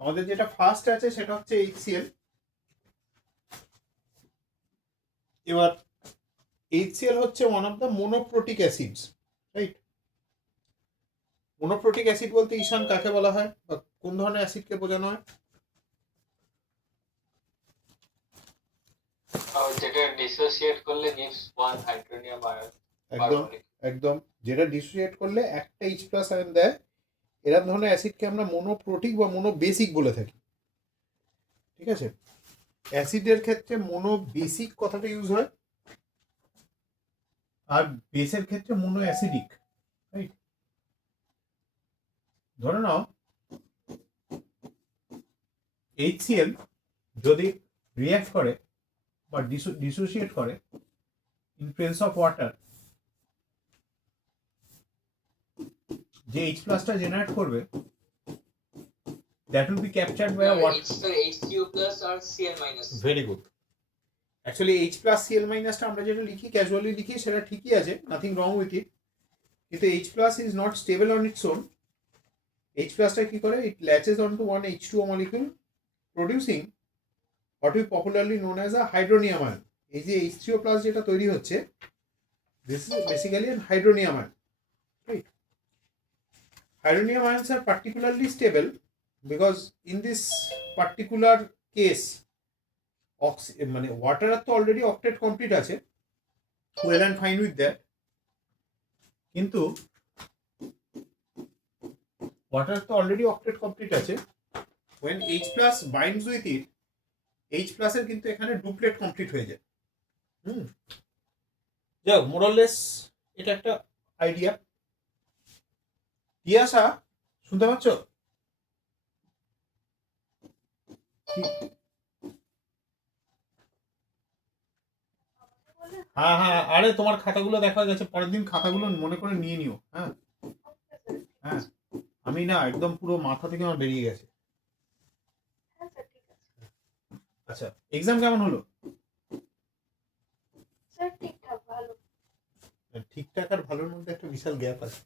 আমাদের যেটা ফার্স্ট আছে সেটা হচ্ছে HCl। এবার HCl হচ্ছে one of the monoprotic acids, right? Monoprotic acid বলতে ঈশান কাকে বলা হয় বা কোন ধরনের অ্যাসিডকে বোঝানো হয়? যেটা ডিসোসিয়েট করলে gives one hydronium ion per একদম molecule। একদম, যেটা ডিসোসিয়েট করলে একটা H প্লাস আয়ন দেয়, এরকম ধরনের অ্যাসিডকে আমরা মোনোপ্রোটিক বা মোনোবেসিক বলে থাকি। ঠিক আছে, অ্যাসিডের ক্ষেত্রে মোনোবেসিক কথাটা ইউজ হয়, আর বেসের ক্ষেত্রে মোনো অ্যাসিডিক, রাইট? ধরে নাও HCl যদি রিঅ্যাক্ট করে বা ডিসোসিয়েট করে ইন প্রেজেন্স অফ ওয়াটার, যে H প্লাসটা জেনারেট করবে that will be captured by a water. HCO plus or Cl minus। Very good. Actually H plus Cl মাইনাসটা আমরা যেটা লিখি ক্যাজুয়ালি লিখি সেটা ঠিকই আছে, নাথিং রং উইথ ইট, কিন্তু H plus is not stable on its own. H প্লাসটা কি করে, it latches on to one H2O molecule producing what we popularly known as a hydronium ion. এই যে H3O প্লাস যেটা তৈরি হচ্ছে, this is basically an hydronium ion, right? Hydronium ions are particularly stable because in this particular case মানে ওয়াটার তো already octet complete আছে, well and fine with that, কিন্তু ওয়াটার তো অলরেডি অক্টেট কমপ্লিট আছে, when H plus binds with it, H plus এর কিন্তু এখানে ডুপ্লেট কমপ্লিট হয়ে যায়। যাও মোরাললেস এটা একটা আইডিয়া। টিয়াসা শুনতে পাচ্ছ? হ্যাঁ হ্যাঁ, আরে তোমার খাতাগুলো দেখা গেছে, পরের দিন খাতাগুলো মনে করে নিয়ে নিও। হ্যাঁ হ্যাঁ, আমি না একদম পুরো মাথা থেকে আমার বেরিয়ে গেছে। আচ্ছা, এক্সাম কেমন হলো? ঠিকঠাক, ভালো। ঠিকঠাক আর ভালোর মধ্যে একটা বিশাল গ্যাপ আছে।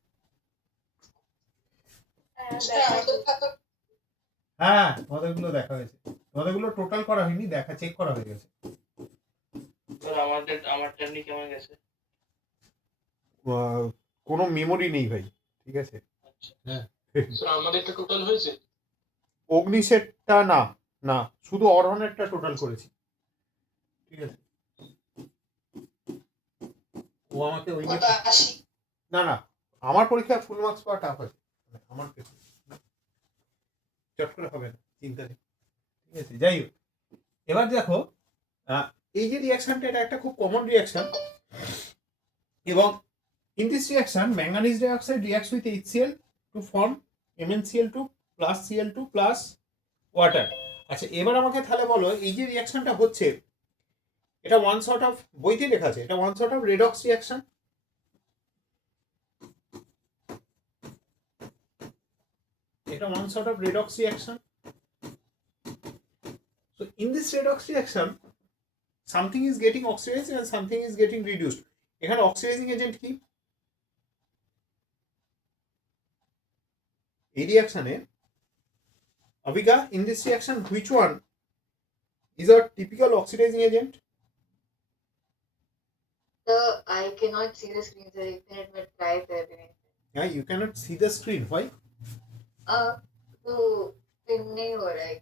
হ্যাঁ, তোমাদেরগুলো দেখা হয়েছে, তোমাদেরগুলো টোটাল করা হয়নি, দেখা চেক করা হয়ে গেছে। আমার জার্নি কেমন গেছে? কোনো মেমোরি নেই ভাই, ঠিক আছে? হ্যাঁ, আমাদের একটা টোটাল হয়েছে। অগ্নিশেরটা না, না শুধু অরহনেরটা টোটাল করেছি, ঠিক আছে? ও আমাকে ওই না না, আমার পরীক্ষা ফুল মার্কস পাওয়া টাফ আছে, আমার চট করে হবে না, চিন্তা নেই, ঠিক আছে? যাই হোক, এবার দেখো এই যে রিয়াকশনটা, এটা একটা খুব কমন রিয়াকশন, এবং in this reaction manganese dioxide reacts with HCl to form MnCl2 plus Cl2 plus water. আচ্ছা, এবার আমাকে তাহলে বলো, এই যে রিয়াকশনটা হচ্ছে, এটা ওয়ান সর্ট অফ, বইতে লেখা আছে, এটা one sort of redox reaction. এটা one sort of redox reaction. So in this redox reaction something is getting oxidized and something is getting reduced. এখানে অক্সিডাইজিং এজেন্ট কি? এই রিয়াকশনে Abhiga, in this reaction which one is a typical oxidizing agent? I cannot see the screen, so you can try there. Yeah, you cannot see the screen. Why? तो पिन नहीं हो रहा है।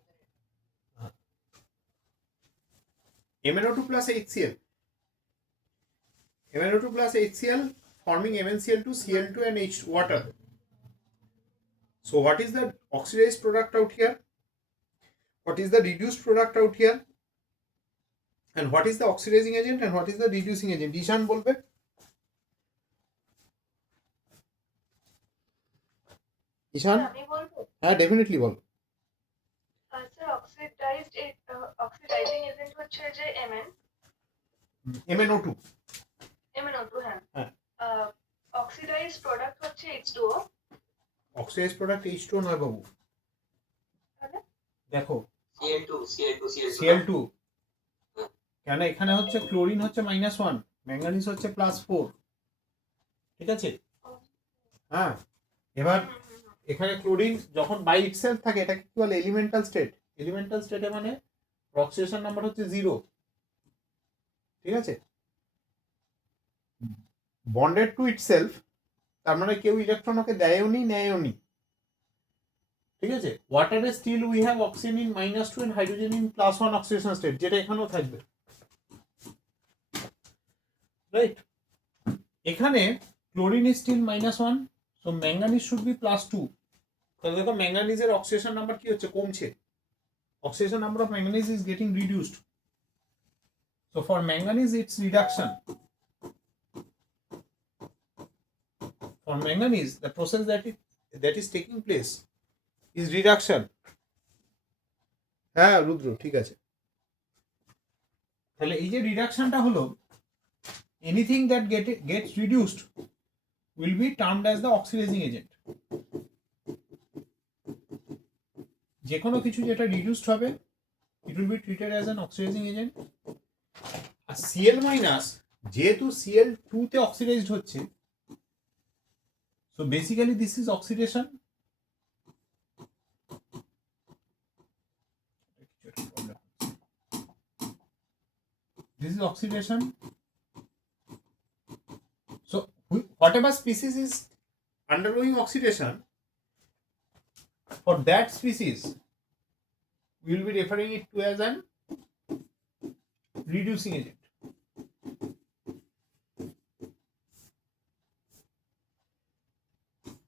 MnO2 plus HCl. MnO2 plus HCl forming MnCl2, Cl2 and H water. So what is the oxidized product out here? What is the reduced product out here? And what is the oxidizing agent and what is the reducing agent? Ishan বলবে? ঈশান? হ্যাঁ, ডেফিনেটলি বল। Sir oxidising agent হচ্ছে যে MnO2। MnO2, হ্যাঁ। Oxidised product হচ্ছে H2O। Oxidised product H2O নয় বাবু, দেখো Cl2। কেন এখানে হচ্ছে ক্লোরিন হচ্ছে -1, ম্যাঙ্গানিজ হচ্ছে +4, ঠিক আছে? হ্যাঁ, এবার এখানে ক্লোরিন যখন বাই ইটসেলফ থাকে এটাকে কি বলে এলিমেন্টাল স্টেট। এলিমেন্টাল স্টেটে মানে অক্সিডেশন নাম্বার হচ্ছে 0, ঠিক আছে। বন্ডেড টু ইটসেলফ তার মানে কেউ ইলেকট্রন ওকে দেয়ও নি নেয়ও নি, ঠিক আছে। ওয়াটারে still we have oxygen in -2 and hydrogen in +1 oxidation state, যেটা এখানেও থাকবে, রাইট। এখানে chlorine is still -1, so manganese should be +2। তাহলে দেখো ম্যাঙ্গানিজের অক্সিডেশন নাম্বার কি হচ্ছে, কমছে। Oxidation number of manganese is getting reduced. So for manganese, it's reduction. For manganese, the process that is taking place is reduction. হ্যাঁ রুদ্র ঠিক আছে। তাহলে এই যে রিডাকশনটা হলো, anything that gets reduced will be termed as the oxidizing agent. যে কোনো কিছু যেটা রিডিউসড হবে it will be treated as an oxidizing agent. আর Cl- যেহেতু Cl2 তে অক্সিডাইজড হচ্ছে, so basically this is oxidation. This is oxidation. So whatever species is undergoing oxidation, for that species we will be referring it to as an reducing agent.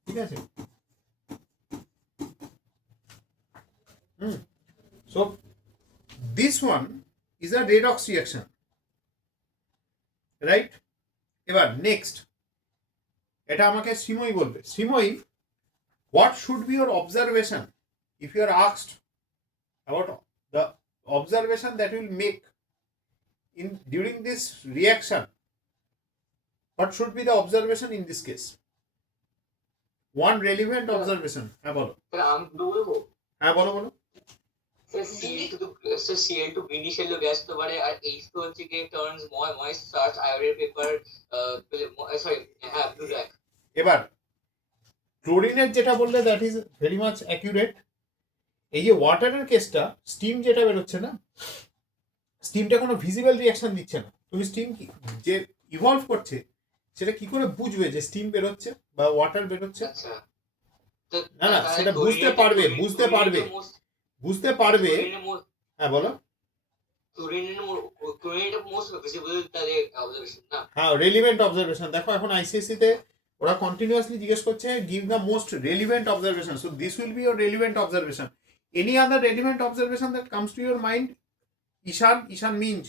ঠিক আছে। So this one is a redox reaction, right? এবার নেক্সট এটা আমাকে শ্রীময়ী বলবে। Sreemoyee, what should be your observation if you are asked about the observation that will make in during this reaction? What should be the observation in this case? One relevant observation. হ্যাঁ বলো। হ্যাঁ বলো বলো। Cl2 greenish yellow gas হতে পারে, আর H2 হচ্ছে কি turns moist starch iodide paper sorry হ্যাঁ ব্লু ব্ল্যাক। এবার ক্লোরিনের যেটা বললে that is very much accurate. এই যে ওয়াটারের কেসটা, স্টিম যেটা বেরোচ্ছে না, স্টিমটা কোনো ভিজিবল রিয়াকশন দিচ্ছে না। তুমি স্টিম কি যে ইভলভ করছে সেটা কি করে বুঝবে যে স্টিম বেরোচ্ছে বা ওয়াটার বেরোচ্ছে? আচ্ছা, না না, সেটা বুঝতে পারবে। হ্যাঁ বলো। হ্যাঁ রেলিভেন্ট অবজারভেশন। দেখো এখন আইসিএসসি তে ওরা কন্টিনিউয়াসলি জিজ্ঞেস করছে give the most relevant observation, so this will be your relevant observation. Any other relevant observation that comes to your mind? Ishan Minj.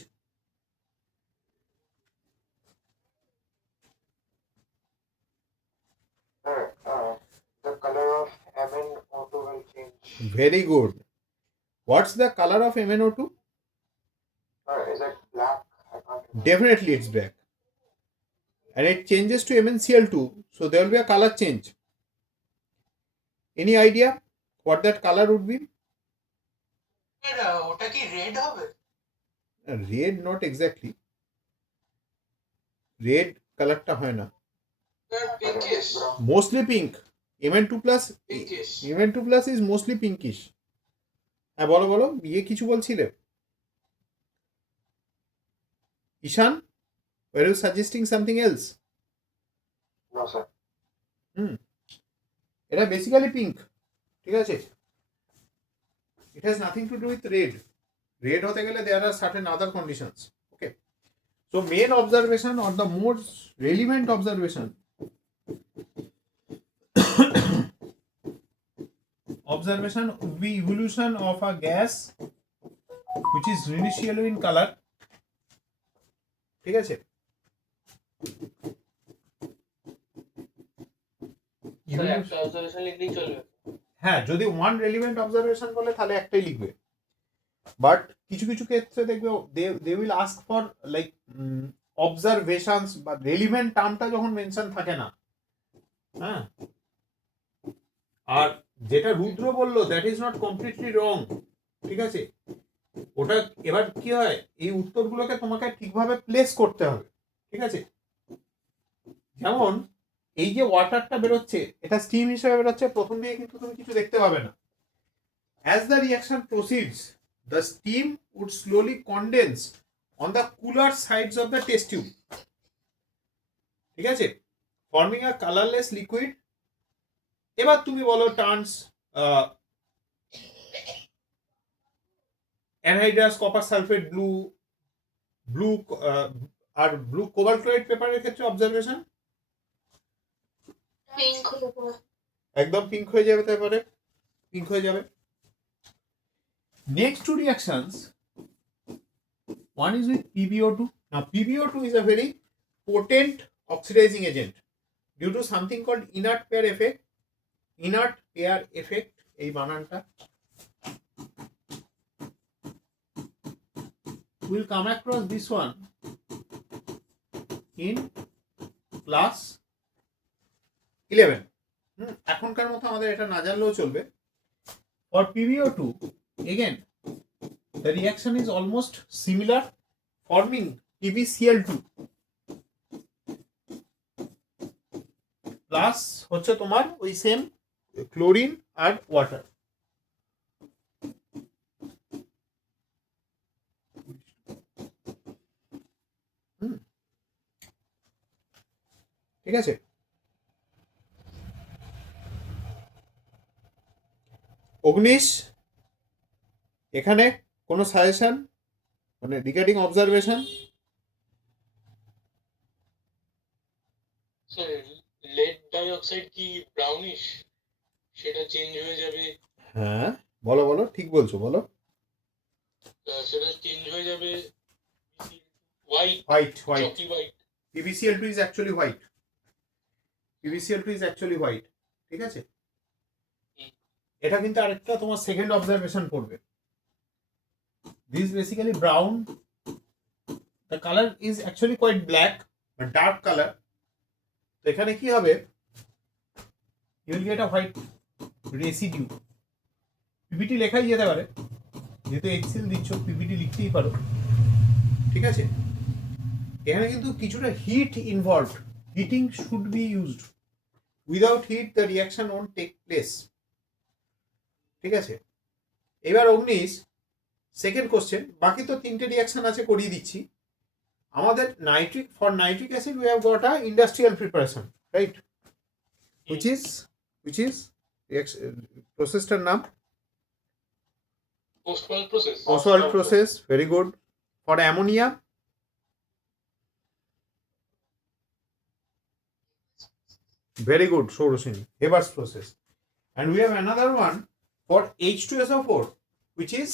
The color of MnO2 will change. Very good. What's the color of MnO2? Is it black? I can't remember. Definitely it's black. And it changes to MnCl2, so there will be a color change. Any idea what that color would be? ওটা কি রেড হবে? Red, not exactly. Red কালারটা হয় না, pinkish, mostly pink. Mn2 plus pinkish. Mn2 plus is mostly pinkish. হ্যাঁ বলো বলো, ইয়ে কিছু বলছিলে ঈশান? Were you suggesting something else? No, sir. এটা বেসিক্যালি পিঙ্ক, ঠিক আছে। It has nothing to do with red. Red হতে গেলে there are certain other conditions. Okay. So main observation or the most relevant observation would be evolution of a gas which is greenish yellow in color. ঠিক আছে। একটা অবজারভেশন লিখলেই চলবে? হ্যাঁ, যদি one relevant observation বলে তাহলে একটাই লিখবে, বাট কিছু কিছু ক্ষেত্রে দেখবে they will ask for like observations বা রেলিভেন্ট টার্মটা যখন মেনশন থাকে না। হ্যাঁ, আর যেটা রুদ্র বললো that is not completely wrong, ঠিক আছে। ওটা এবার কি হয়, এই উত্তরগুলোকে তোমাকে ঠিকভাবে প্লেস করতে হবে, ঠিক আছে। যেমন এই যে ওয়াটারটা বেরোচ্ছে এটা স্টিম হিসেবে বেরোচ্ছে, প্রথম দিকে কিন্তু তুমি কিছু দেখতে পাবে না। As the reaction proceeds, the steam would slowly condense on the cooler sides of the test tube. ঠিক আছে, forming a colorless liquid. এবার তুমি বলো turns anhydrous copper sulphate blue আর ব্লু কোবাল্ট ক্লোরাইড পেপারের ক্ষেত্রে অবজারভেশন পিঙ্ক হয়ে পড়ে। একদম পিঙ্ক হয়ে যাবে, তারপরে পিঙ্ক হয়ে যাবে। Next two reactions, one is with PbO2. Now PbO2 is a very potent oxidizing agent due to something called inert pair effect. Inert pair effect, এই বানানটা we'll come across this one in class 11. এখনকার মতো আমাদের এটা না জানলেও চলবে। For PbO2, again, the reaction is almost similar, forming PbCl2 plus হচ্ছে তোমার ওই সেম ক্লোরিন আর ওয়াটার। ঠিক আছে, অগ্নিশ এখানে কোনো সাজেশন মানে regarding observation? Sir lead dioxide কি ব্রাউনিশ, সেটা চেঞ্জ হয়ে যাবে? হ্যাঁ বলো বলো, ঠিক বলছো, বলো। সেটা চেঞ্জ হয়ে যাবে white, white white chalky white. PbCl2 is actually white. PbCl2 is actually white. ঠিক আছে, এটা কিন্তু আরেকটা তোমার সেকেন্ড অবজারভেশন পড়বে। This is basically brown. The color is actually quite black, but dark color. তো এখানে কি হবে, you will get a white residue. PBT লেখাই যেতে পারে, যেহেতু HCl দিচ্ছ PBT লিখতেই পারো। ঠিক আছে, এখানে কিন্তু কিছুটা heat involved, heating should be used, without heat the reaction won't take place. ঠিক আছে, এবার অগ্নিশ সেকেন্ড কোশ্চেন, বাকি তো তিনটে রিয়াকশন আছে, করিয়ে দিচ্ছি। আমাদের nitric acid we have got a industrial preparation, right? which is প্রসেসটার নাম Ostwald process. Ostwald process, very good. For ammonia, very good, Sorosini, Haber's process. And we have another one for H2SO4, which is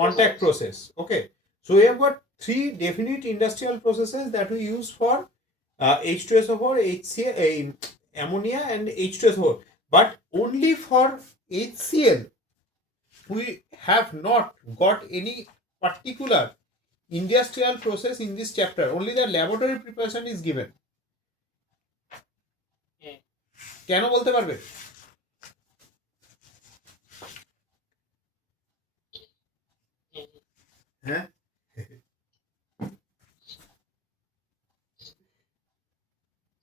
contact process. Okay, so we have got three definite industrial processes that we use for H2SO4, HCl, ammonia, and H2SO4. But only for HCl, we have not got any particular industrial process in this chapter. Only the laboratory preparation is given. কেন বলতে পারবে? হ্যাঁ,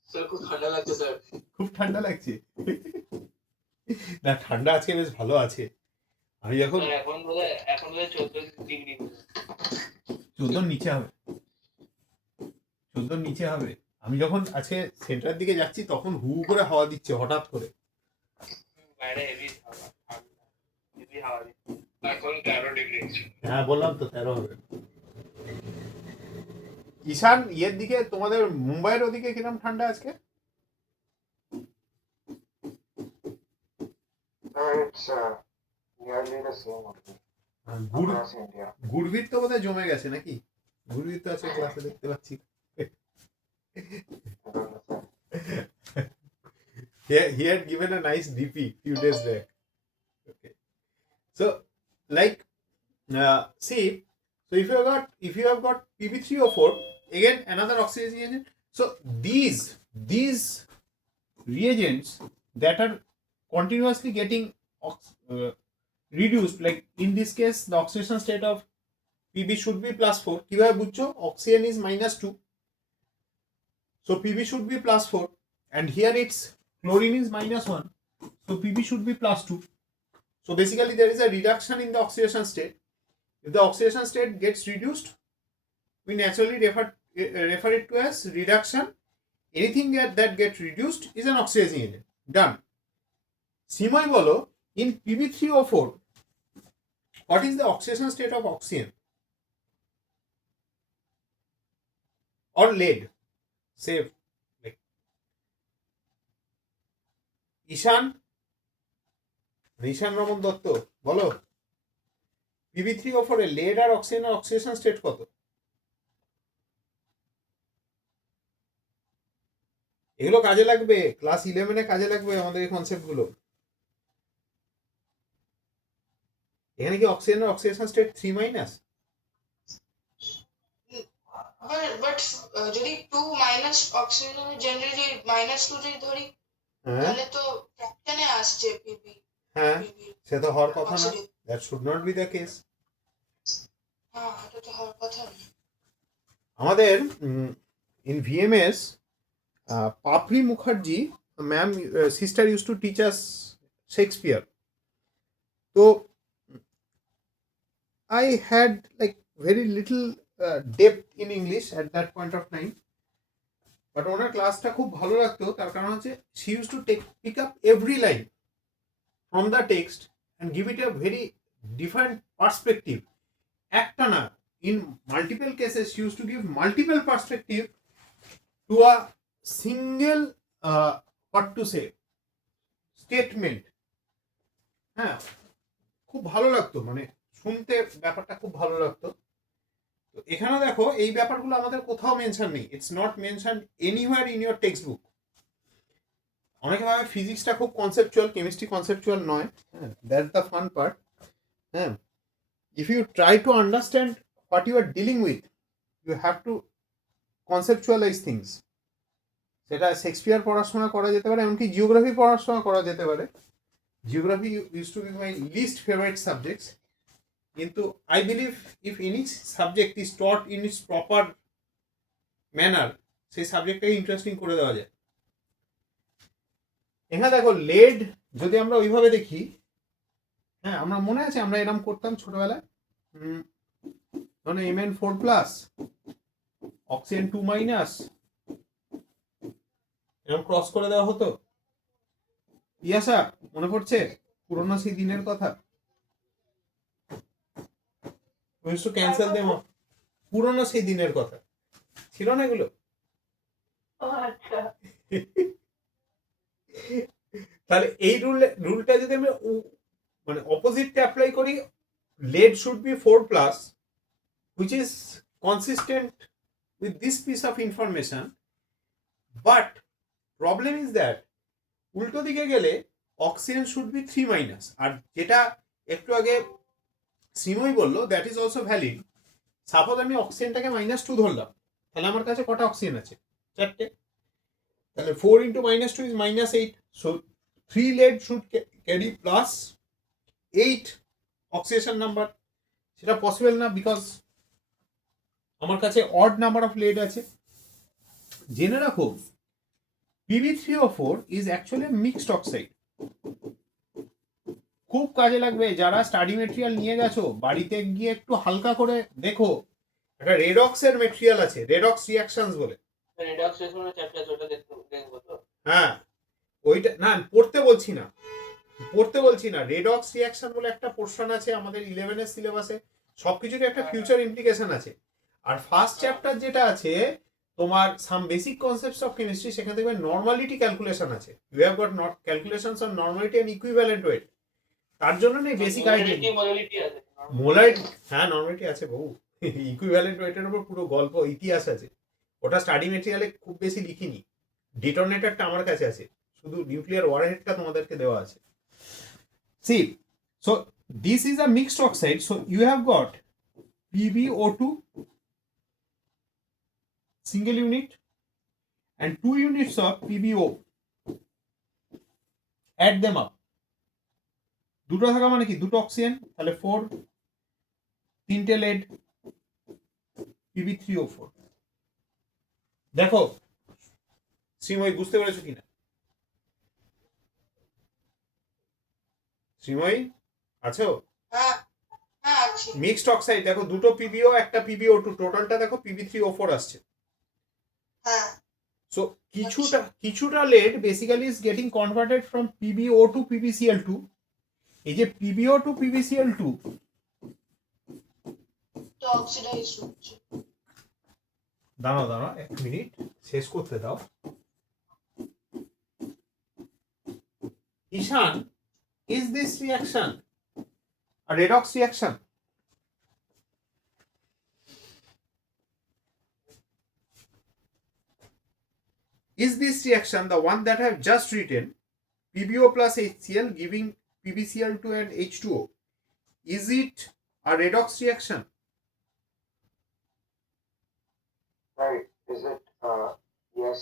স্যার খুব ঠান্ডা লাগছে স্যার। খুব ঠান্ডা লাগছে না, ঠান্ডা আজকে বেশ ভালো আছে। আমি যখন স্যার এখন বোধহয় 14 ডিগ্রি। 14 নিচে হবে, 14 নিচে হবে। আমি যখন আজকে সেন্টার দিকে যাচ্ছি তখন হু করে হাওয়া দিচ্ছে হঠাৎ করে। বাইরে হেভি হাওয়া, হেভি হাওয়া দিচ্ছে। এখন 13 ডিগ্রি। হ্যাঁ বললাম তো 13 হবে। ঈশান, ইয়ের দিকে তোমাদের মুম্বাইয়ের ওদিকে কিরকম ঠান্ডা আজকে? It's nearly the same only across India. গুড়ভির তো বোধহয় জমে গেছে নাকি? গুড়ভির তো আছে ক্লাসে দেখতে পাচ্ছি। I don't know, sir. He had given a nice DP few days back. Okay, so like see, so if you have got Pb3O4, again another oxidizing agent. So these reagents that are continuously getting reduced, like in this case the oxidation state of Pb should be +4. কিভাবে বুঝছো? Oxygen is -2. So Pb should be +4, and here it's chlorine is -1, so Pb should be +2. So basically there is a reduction in the oxidation state. If the oxidation state gets reduced, we naturally refer it to as reduction. Anything that gets reduced is an oxidizing agent. Done. Simoy bolo, in Pb3O4, what is the oxidation state of oxygen or lead? Say like ঈশান রমন দত্ত বলো, Pb3O4 এ lead আর অক্সিজেনের oxidation state কত? এগুলো কাজে লাগবে, ক্লাস 11-এ কাজে লাগবে আমাদের এই কনসেপ্ট গুলো। এখানে কি অক্সিজেনের অক্সিডেশন স্টেট 3-? বাট যদি 2 মাইনাস অক্সিজেন জেনারেলি -2 যদি ধরি তাহলে তো ফ্র্যাকশনে আসছে পিবি। হ্যাঁ, সে তো হওয়ার কথা না। That should not be the case. হ্যাঁ, এটা তো হওয়ার কথা না। আমাদের in VMS Papri Mukherjee ma'am sister use to teach us Shakespeare. তো I had like very little depth in English at that point of time, but ওনার ক্লাসটা খুব ভালো লাগতো, তার কারণ হচ্ছে she used to pick up every line from the text and give it a very different perspective. একটা না, in multiple cases she used to give multiple perspective to a single what to say statement. হ্যাঁ, খুব ভালো লাগতো, মানে শুনতে ব্যাপারটা খুব ভালো লাগতো। তো এখানে দেখো এই ব্যাপারগুলো আমাদের কোথাও মেনশন নেই। It's not mention anywhere in your text book. অনেকে ভাবে ফিজিক্সটা খুব কনসেপচুয়াল, কেমিস্ট্রি কনসেপচুয়াল নয়। হ্যাঁ, দ্যাটস দ্য ফান পার্ট। হ্যাঁ, if you try to understand what you are dealing with, you have to conceptualise things. সেটা Shakespeare পড়াশোনা করা যেতে পারে, এমনকি জিওগ্রাফি পড়াশোনা করা যেতে পারে। Geography use to be my least favourite subjects, কিন্তু I believe if any subject is taught in its proper manner, সেই সাবজেক্টটাকে ইন্টারেস্টিং করে দেওয়া যায়। এখানে দেখো লেড যদি আমরা ওইভাবে দেখি, হ্যাঁ আমরা মনে আছে আমরা এরকম করতাম ছোটবেলায়, ধরুন Mn4+, অক্সিজেন 2-, এরকম ক্রস করে দেওয়া হতো। ইয়াসা মনে পড়ছে পুরোনো সেই দিনের কথা? ক্যান্সেল দেবো, পুরোনো সেই দিনের কথা ছিল না এগুলো? আচ্ছা, তাহলে এই রুলটা যদি আমি মানে অপোজিটটা অ্যাপ্লাই করি, lead should be 4+, which is consistent with this piece of information, but problem is that উল্টো দিকে গেলে অক্সিজেন should be 3-, আর যেটা একটু আগে সিমই বললো that is also valid. Suppose আমি অক্সিজেনটাকে -2 ধরলাম, তাহলে আমার কাছে কটা অক্সিজেন আছে? 4টে। তাহলে 4 × -2 is -8, so 3 lead should carry +8 oxidation number. সেটা পসিবল না, বিকজ আমার কাছে অড নাম্বার অফ lead আছে। জেনে রাখো Pb3O4 is actually a mixed oxide. খুব কাজে লাগবে যারা স্টাডি মেটেরিয়াল নিয়ে গেছো, বাড়িতে গিয়ে একটু হালকা করে দেখো। একটা রেডক্সের মেটেরিয়াল আছে, রেডক্স রিঅ্যাকশনস বলে। রেডক্স রিঅ্যাকশনের চ্যাপ্টার ওটা দেখবো তো। হ্যাঁ, ওইটা না পড়তে বলছি না, রেডক্স রিঅ্যাকশন বলে একটা পোরশন আছে আমাদের 11 এর সিলেবাসে। সবকিছুর একটা ফিউচার ইমপ্লিকেশন আছে। আর ফার্স্ট চ্যাপ্টার যেটা আছে তোমার some basic concepts of chemistry, সেখান থেকে নরমালিটি ক্যালকুলেশন আছে। You have got not calculations on normality and equivalent weight. তার জন্য নেই বেসিক আইডিয়া। মোলারিটি, হ্যাঁ নরমালিটি আছে বহু। ইকুইভ্যালেন্ট ওয়েটের উপর পুরো গল্প ইতিহাস আছে, ওটা স্টাডি মেটেরিয়ালে খুব বেশি লিখিনি। ডিটোনেটরটা আমার কাছে আছে, শুধু নিউক্লিয়ার ওয়ারহেডটা তোমাদেরকে দেওয়া আছে। See, so this is a mixed oxide, so you have got PbO2 single unit and 2 units of PbO. Add them up. দুটো থাকা মানে কি? দুটো অক্সিজেন, তাহলে 4, 3টে lead, Pb3O4। দেখো শ্রীময়ী বুঝতে পেরেছো কিনা? শ্রীময়ী আছো? হ্যাঁ হ্যাঁ আছি। মিক্সড অক্সাইড দেখো, দুটো পিবিও একটা পিবিও2, টোটালটা দেখো PB3O4 আসছে। হ্যাঁ So কিছুটা lead basically is getting converted from PBO to PbCl2. এই যে PBO to PbCl2 তো অক্সিডাইজ হচ্ছে। দাঁড়াও এক মিনিট শেষ করতে দাও। Ishan, is this reaction a redox reaction? Is this reaction the one that I have just written, PBO plus HCl giving PbCl2 and H2O? Is it a redox reaction? Right. Is it, yes.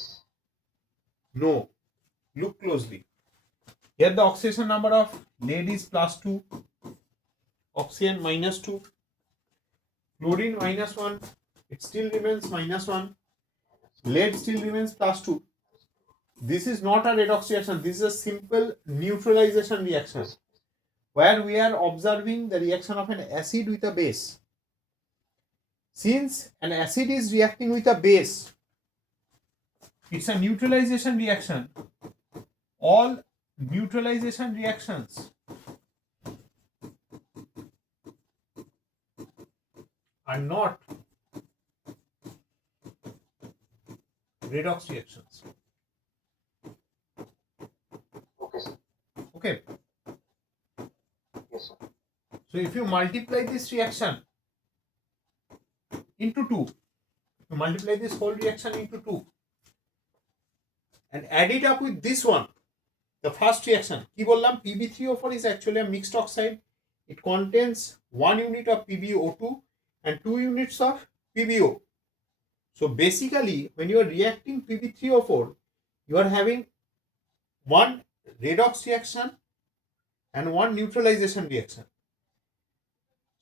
No. Look closely. Here the oxidation number of lead is +2, oxygen -2, chlorine -1, it still remains -1, lead still remains +2. This is not a redox reaction, this is a simple neutralization reaction where we are observing the reaction of an acid with a base. Since an acid is reacting with a base, it's a neutralization reaction. All neutralization reactions are not redox reactions. Okay, sir. Okay, Yes, sir. so if you multiply this reaction into 2, you multiply this whole reaction into 2 and add it up with this one, the first reaction, কি বললাম, PB3O4 is actually a mixed oxide. It contains 1 unit of PbO2 and 2 units of PbO. So basically when you are reacting PB3O4, you are having one redox reaction and one neutralization reaction.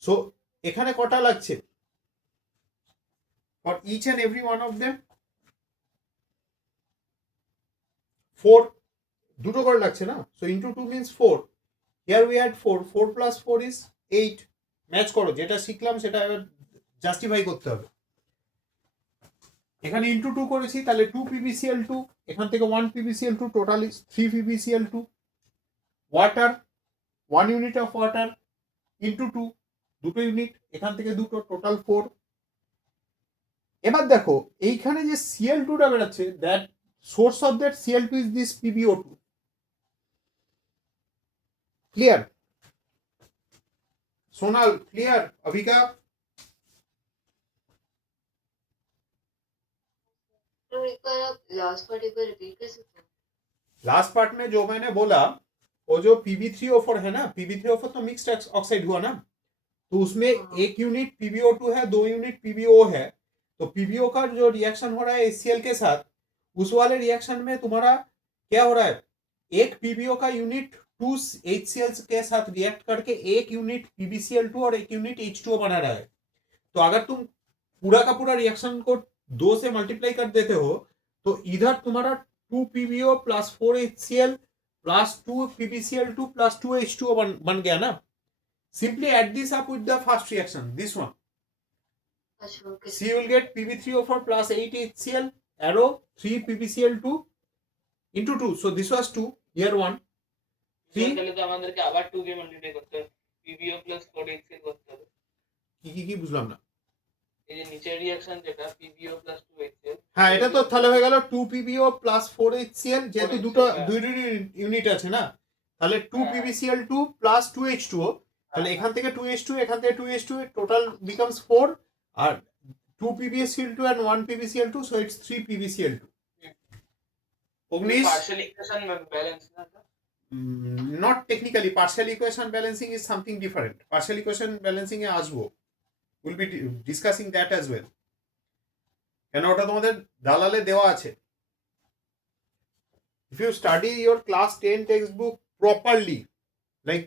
So এখানে কটা লাগছে for each and every one of them? 4, দুটো করে লাগছে না, so into 2 means 4. Here we had 4 plus 4 is 8. ম্যাচ করো, যেটা শিখলাম সেটা এবার জাস্টিফাই করতে হবে। এখানে into 2 করেছি, তাহলে 2 PbCl2, এখান থেকে 1 PbCl2, total is 3 PbCl2. Water 1 unit of water into 2, দুটো ইউনিট, এখান থেকে দুটো, টোটাল 4. এবার দেখো এইখানে যে Cl2টা বেরোচ্ছে, that source of that Cl2 is this PbO2. Clear? Sonal, clear? Avika? तो एक बार आप लास्ट पार्ट एक बार रिपीट कर सकते हैं? लास्ट पार्ट में जो मैंने बोला, वो जो PB3O4 है ना, PB3O4 तो मिक्स्ड ऑक्साइड हुआ ना, तो उसमें एक यूनिट PbO2 है, 2 यूनिट PbO है, तो PbO का जो रिएक्शन हो रहा है HCl के साथ, उस वाले रिएक्शन में तुम्हारा क्या हो रहा है, एक PbO का यूनिट 2 HCl के साथ रिएक्ट करके एक यूनिट PbCl2 और एक यूनिट H2O बना रहा है। तो अगर तुम पूरा का पूरा रिएक्शन को 2 से मल्टीप्लाई कर देते हो, तो इधर तुम्हारा 2 PbO plus 4 HCl plus 2 PbCl2 plus 2 H2O बन गया ना। Simply add this up with the first reaction, this one. अच्छा okay So you will get PB3O4 plus 8 HCl, arrow 3 PbCl2 into 2. So this was 2, here 1. 3 তাহলে তো আমাদেরকে আবার 2 কে মাল্টিপ্লাই করতে হবে, PbO plus 4 HCl করতে হবে। কি বুঝলাম না। এই যে নিচের রিঅ্যাকশন যেটা PbO plus 2 HCl, হ্যাঁ এটা তো তাহলে হয়ে গেল 2 PbO plus 4 HCl, যেহেতু দুটো হ্যাঁ। দুই ইউনিট আছে না, তাহলে 2 হ্যাঁ। PbCl2 plus 2 H2O, তাহলে এখান থেকে 2 H2, এখান থেকে 2 H2, টোটাল becomes 4, আর 2 PbCl2 and 1 PbCl2, so it's 3 PbCl2. Ognish, partial equation balance না তো? not technically, partial equation balancing is something different. Partial equation balancing এ আসবো, we'll be discussing that as well. কেন ওটা তোমাদের দালালে দেওয়া আছে। If you study your class 10 textbook properly, like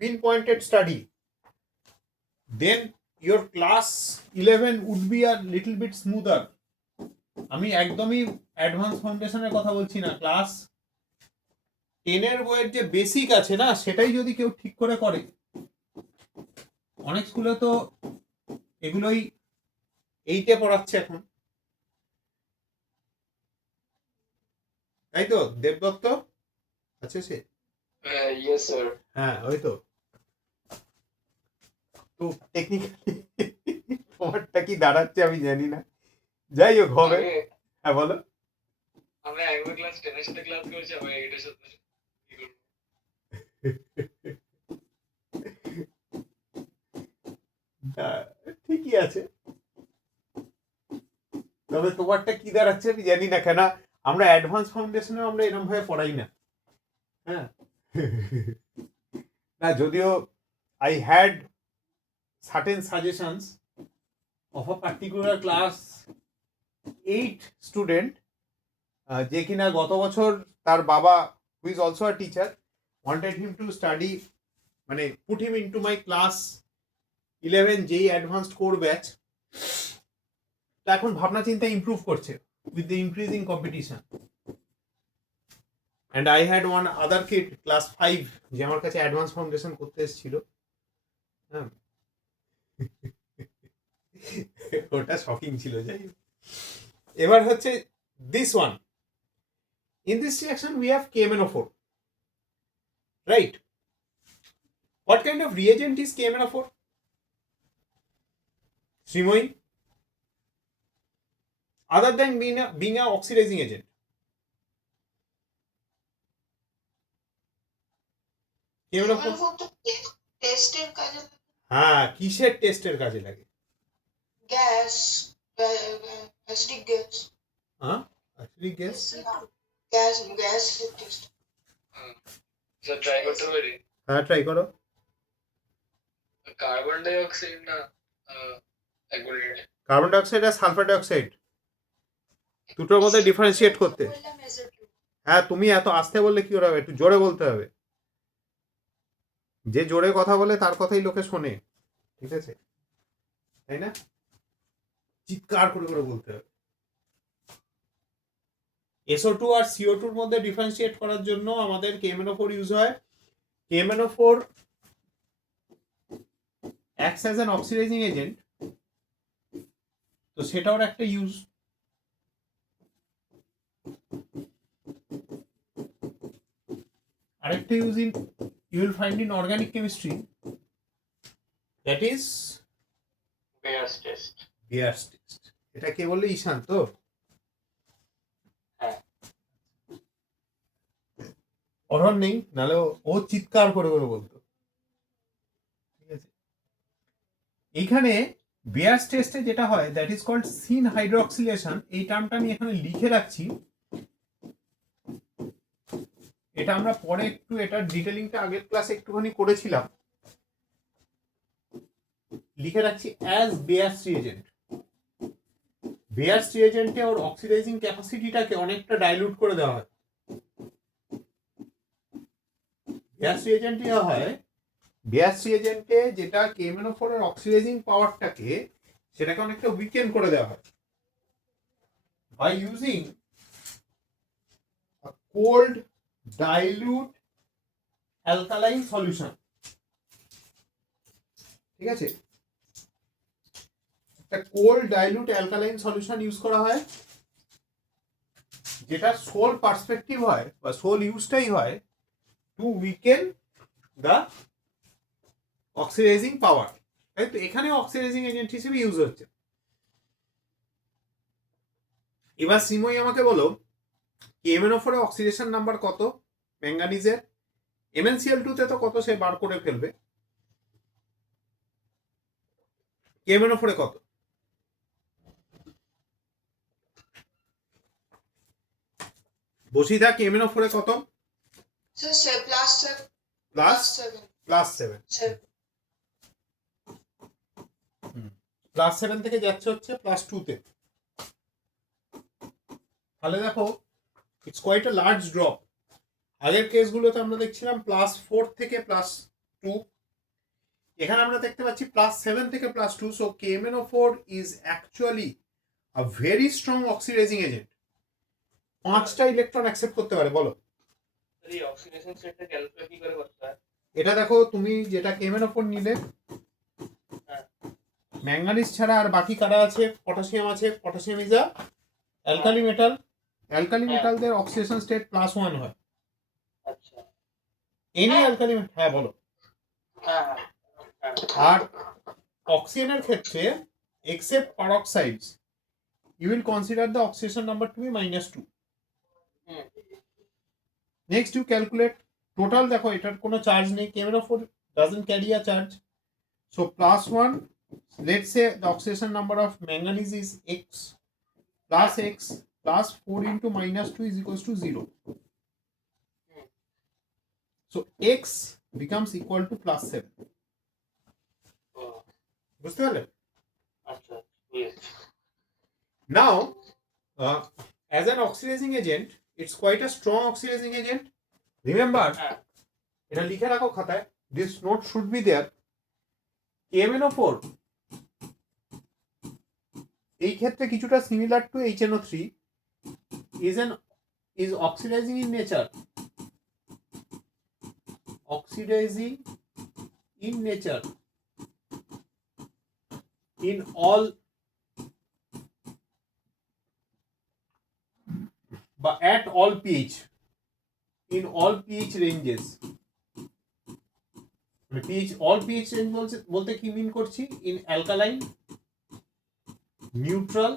pinpointed study, then your class 11 would be a little bit smoother. আমি একদমই অ্যাডভান্স ফাউন্ডেশনের কথা বলছি না, ক্লাস 10 বইয়ের যে বেসিক আছে না, সেটাই যদি কেউ ঠিক করে করে, অনেক স্কুলে তো এগুলোই 8-এ পড়াচ্ছে এখন, তাই তো দেবদত্ত আছে সে? Yes sir. হ্যাঁ ওই তো টেকনিক্যালি তোমারটা কি দাঁড়াচ্ছে আমি জানি না, যাই হোক হবে। হ্যাঁ বলো। আমরা একবার ক্লাস 10 এর সাথে ক্লাস করেছি, আমরা 8 এর সাথে কি করব? ঠিকই আছে, তবে তোমারটা কি দাঁড়াচ্ছে আমি জানি না, কেন আমরা অ্যাডভান্স ফাউন্ডেশনে আমরা এরকম ভাবে পড়াই না। হ্যাঁ না, যদিও I had certain suggestions of a particular class 8 student, যে কিনা গত বছর তার বাবা who is also a teacher wanted him to study, মানে put him into my class 11 যেই অ্যাডভান্সড কোর ব্যাচ। তো এখন ভাবনা চিন্তা ইমপ্রুভ করছে with the increasing competition. And I had one other kid class 5 যে আমার কাছে অ্যাডভান্স ফাউন্ডেশন করতে এসেছিল। হ্যাঁ ওটা শকিং ছিল। যাই হোক, এবার হচ্ছে this one. In this reaction we have KMnO4, right? What kind of reagent is KMnO4? Srimoy, other than being a oxidizing agent. KMnO4 তো টেস্টের কাজে হ্যাঁ, কিসের টেস্টের কাজে লাগে? গ্যাস, অ্যাসিডিক গ্যাস, হ্যাঁ acidic gas, gas test. Sir try করতে পারি? হ্যাঁ ট্রাই করো। কার্বন ডাই অক্সাইড না অ্যাকুরেট? কার্বন ডাই অক্সাইড আর সালফার ডাই অক্সাইড দুটোর মধ্যে ডিফারেন্সিয়েট করতে। হ্যাঁ তুমি এত আস্তে বললে কি হবে, একটু জোরে বলতে হবে। যে জোরে কথা বলে তার কথাই লোকে শোনে, ঠিক আছে তাই না? চিৎকার করে করে বলতে হবে। SO2 আর CO2 এর মধ্যে ডিফারেন্সিয়েট করার জন্য আমাদের KMnO4 ইউজ হয়। KMnO4 acts as an oxidizing agent, তো সেটাও একটা ইউজ। আরেকটা use you will find in organic chemistry, that is Beers test. Beer's test. এটা কে বললে? ঈশান তো? হ্যাঁ। অরণ নেই, নাহলে ও চিৎকার করে করে বলতো, ঠিক আছে? এইখানে বেয়ার্স টেস্টে যেটা হয় that is called syn hydroxylation. এই টার্মটা আমি এখানে লিখে রাখছি, এটা আমরা পরে একটু এটার ডিটেলিংটা আগের ক্লাসে একটুখানি করেছিলাম। লিখে রাখছি অ্যাজ বেয়ার্স রিএজেন্ট। বেয়ার্স রিএজেন্টে ওর অক্সিডাইজিং ক্যাপাসিটিটাকে অনেকটা ডাইলুট করে দেওয়া হয়। বেয়ার্স রিএজেন্টে হয়, বেয়ার্স রিএজেন্টে যেটা KMnO4 এর অক্সিডাইজিং পাওয়ারটাকে সেটাকে অনেকটা উইকেন করে দেওয়া হয় by using a cold dilute alkaline solution, ঠিক আছে? একটা cold dilute alkaline solution use করা হয়, যেটা সোল পার্সপেক্টিভ হয় বা সোল ইউজটাই হয় টু উইকেন দ্য অক্সিডাইজিং পাওয়ার, তাই তো? এখানে অক্সিডাইজিং এজেন্ট হিসেবে ইউজ হচ্ছে। এবার শ্রীময়ী আমাকে বলো KMnO4 এর অক্সিডেশন নাম্বার কত ম্যাঙ্গানিজের? MnCl2 তে তো কত সে বার করে ফেলবে। KMnO4 এ কত? বসিদা KMnO4 এ কত? Sir plus plus 7 plus 7। Plus 7 থেকে যাচ্ছে হচ্ছে প্লাস 2 তে। তাহলে দেখো it's quite a large drop. আগের কেসগুলোতে আমরা দেখছিলাম প্লাস 4 থেকে প্লাস 2, এখানে আমরা দেখতে পাচ্ছি প্লাস 7 থেকে প্লাস 2। So KMnO4 is actually a very strong oxidizing agent 5টা ইলেকট্রন অ্যাকসেপ্ট করতে পারে বলো এই অক্সিডেশন স্টেটটা ক্যালকুলেট কি করে করতে হয়? এটা দেখো তুমি যেটা KMnO4 নিলে হ্যাঁ। ম্যাঙ্গানিজ ছাড়া আর বাকি কারা আছে পটাশিয়াম আছে potassium is a alkali metal alkali মেটালদের অক্সিডেশন স্টেট +1 হয় আচ্ছা এনি অ্যালকালি হ্যাঁ বলো হ্যাঁ হ্যাঁ হ্যাঁ আর অক্সিজেনের ক্ষেত্রে except peroxides you will consider the oxidation number to be -2 hmm. next you calculate total দেখো এটার কোনো চার্জ নেই KMnO4 doesn't carry a charge so +1 let's say the oxidation number of manganese is x plus x plus 4 into -2 is equals to 0 so x becomes equal to +7 ও, বুঝতে পারলে আচ্ছা বুঝেছি। now as an oxidizing agent it's quite a strong oxidizing agent remember হ্যাঁ এটা লিখে রাখো খাতায় this note should be there KMnO4 এই ক্ষেত্রে কিছুটা similar to HNO3 is oxidizing in nature oxidizing in nature in all but at all pH in all pH ranges pH all pH range বলতে কি মিন করছি in alkaline neutral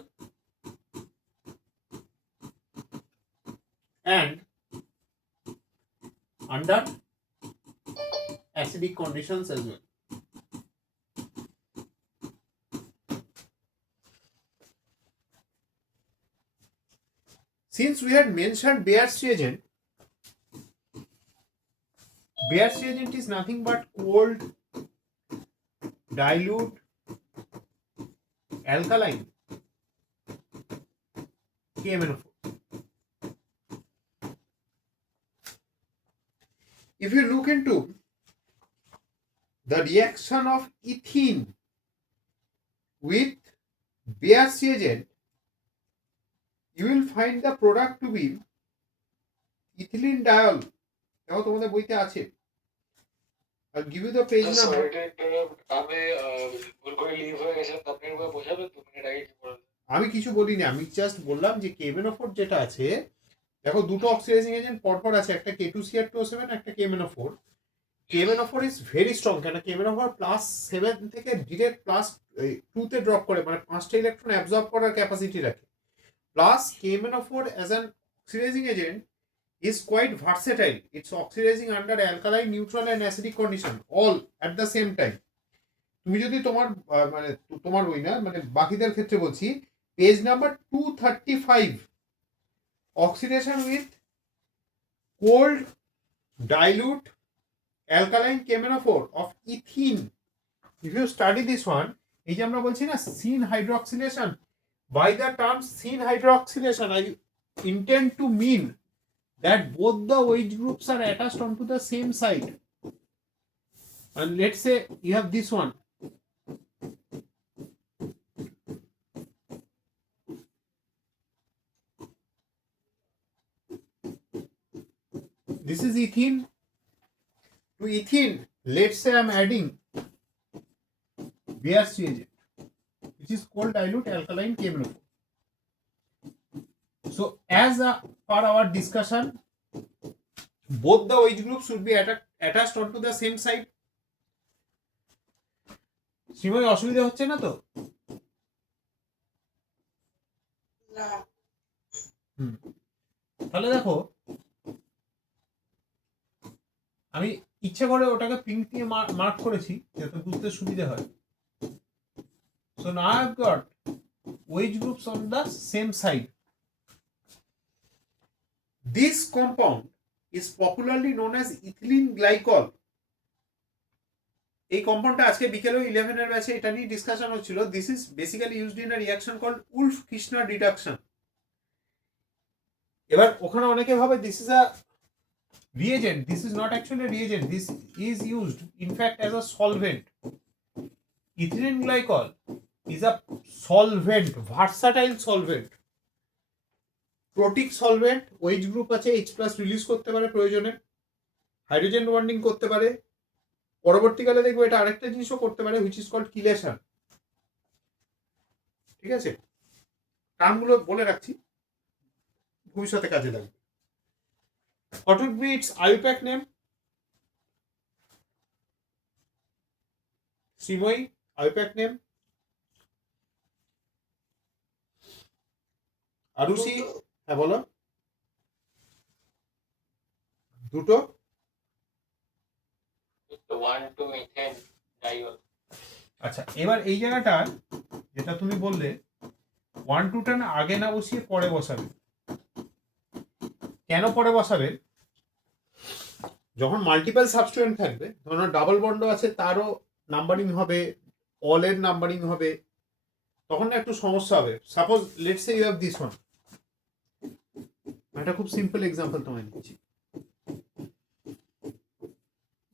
and under acidic conditions as well since we had mentioned Bayer's reagent Bayer's reagent is nothing but cold dilute alkaline KMnO4 if you look into the reaction of ethene with Bayer's reagent you will find the product to be ethylene diol দেখো তোমাদের বইতে আছে I'll give you the page number আমি ভুল করে লিভ হয়ে গেছে আপনি একবার বোঝাবেন 2 মিনিট আগে কি বললেন আমি কিছু বলিনি আমি জাস্ট বললাম যে KMnO4 যেটা আছে দেখো দুটো অক্সিডাইজিং এজেন্ট পরপর আছে একটা K2CR2O7 একটা KMnO4 KMnO4 is very strong কেন KMnO4 +7 থেকে ডিরেক্ট +2 তে ড্রপ করে মানে 5টা ইলেকট্রন অ্যাবজর্ব করার ক্যাপাসিটি রাখে plus KMnO4 as an oxidizing agent is quite versatile it's oxidizing under alkaline neutral and acidic condition all at the same time তুমি যদি তোমার মানে তোমার বই না মানে বাকিদের ক্ষেত্রে বলছি page number 235 oxidation with cold dilute alkaline KMnO4 of ethene if you study this one এই যে আমরা বলছি না syn hydroxylation by the term syn hydroxylation I intend to mean that both the OH groups are attached onto the same site and let's say you have this one this is ethene to ethene let's say I'm adding Bayer's reagent which is cold dilute alkaline KMnO4 so as per our discussion both the OH groups should be attached onto the same site সীমায় অসুবিধা হচ্ছে না তো না তাহলে দেখো আমি ইচ্ছে করে ওটাকে পিঙ্ক দিয়ে মার্ক করেছি যাতে বুঝতে সুবিধা হয় so now I've got OH groups on the same side this compound is popularly known as ethylene glycol এই কম্পাউন্ডটা আজকে বিকেলে 11 এর ব্যাচে এটা নিয়ে ডিসকাশন হচ্ছিল this is basically used in a reaction called Wolff Kishner reduction এবার ওখানে অনেকে ভাবে this is a reagent this is not actually a reagent this is used in fact as a solvent ethylene glycol is a solvent, versatile solvent. Protic solvent, OH group আছে, H+ release করতে পারে প্রয়োজনে, hydrogen bonding করতে পারে, পরবর্তীকালে দেখবো এটা আরেকটা জিনিসও করতে পারে হুইচ ইজ কল্ড কিলেশন। ঠিক আছে, টার্মগুলো বলে রাখছি, ভবিষ্যতে কাজে লাগবে। What would be its IUPAC name? Sreemoyee, IUPAC name? Arushi, হ্যাঁ বলো। দুটো 1,2-methane diol. আচ্ছা, এবার এই জায়গাটা যেটা তুমি বললে 1,2 টা আগে না বসিয়ে পরে বসাবে। কেন পরে বসাবে? যখন মাল্টিপল সাবস্টিটিউয়েন্ট থাকবে, ধরুন ডাবল বন্ড আছে, তারও নাম্বারিং হবে, অলের নাম্বারিং হবে, তখন না একটু সমস্যা হবে। Suppose let's say you have this one, একটা খুব সিম্পল এক্সাম্পল তোমায় দিচ্ছি,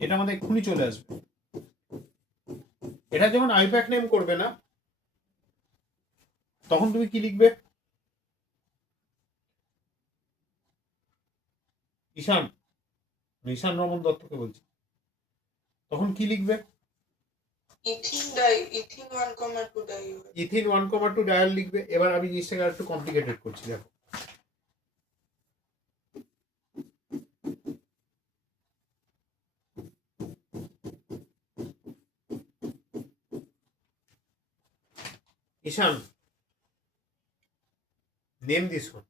এটা আমাদের এক্ষুনি চলে আসবে। এটা যখন আইপ্যাক নেম করবে না, তখন তুমি কি লিখবে? ঈশান, ঈশান রমন দত্তকে বলছি, তখন কি লিখবে? ইথিন 1,2 diol. ইথিন 1,2 ডায়াল লিখবে। এবার আমি জিনিসটাকে আর একটু কমপ্লিকেটেড করছি, দেখো। ঈশান, নেম দিস ওয়ান।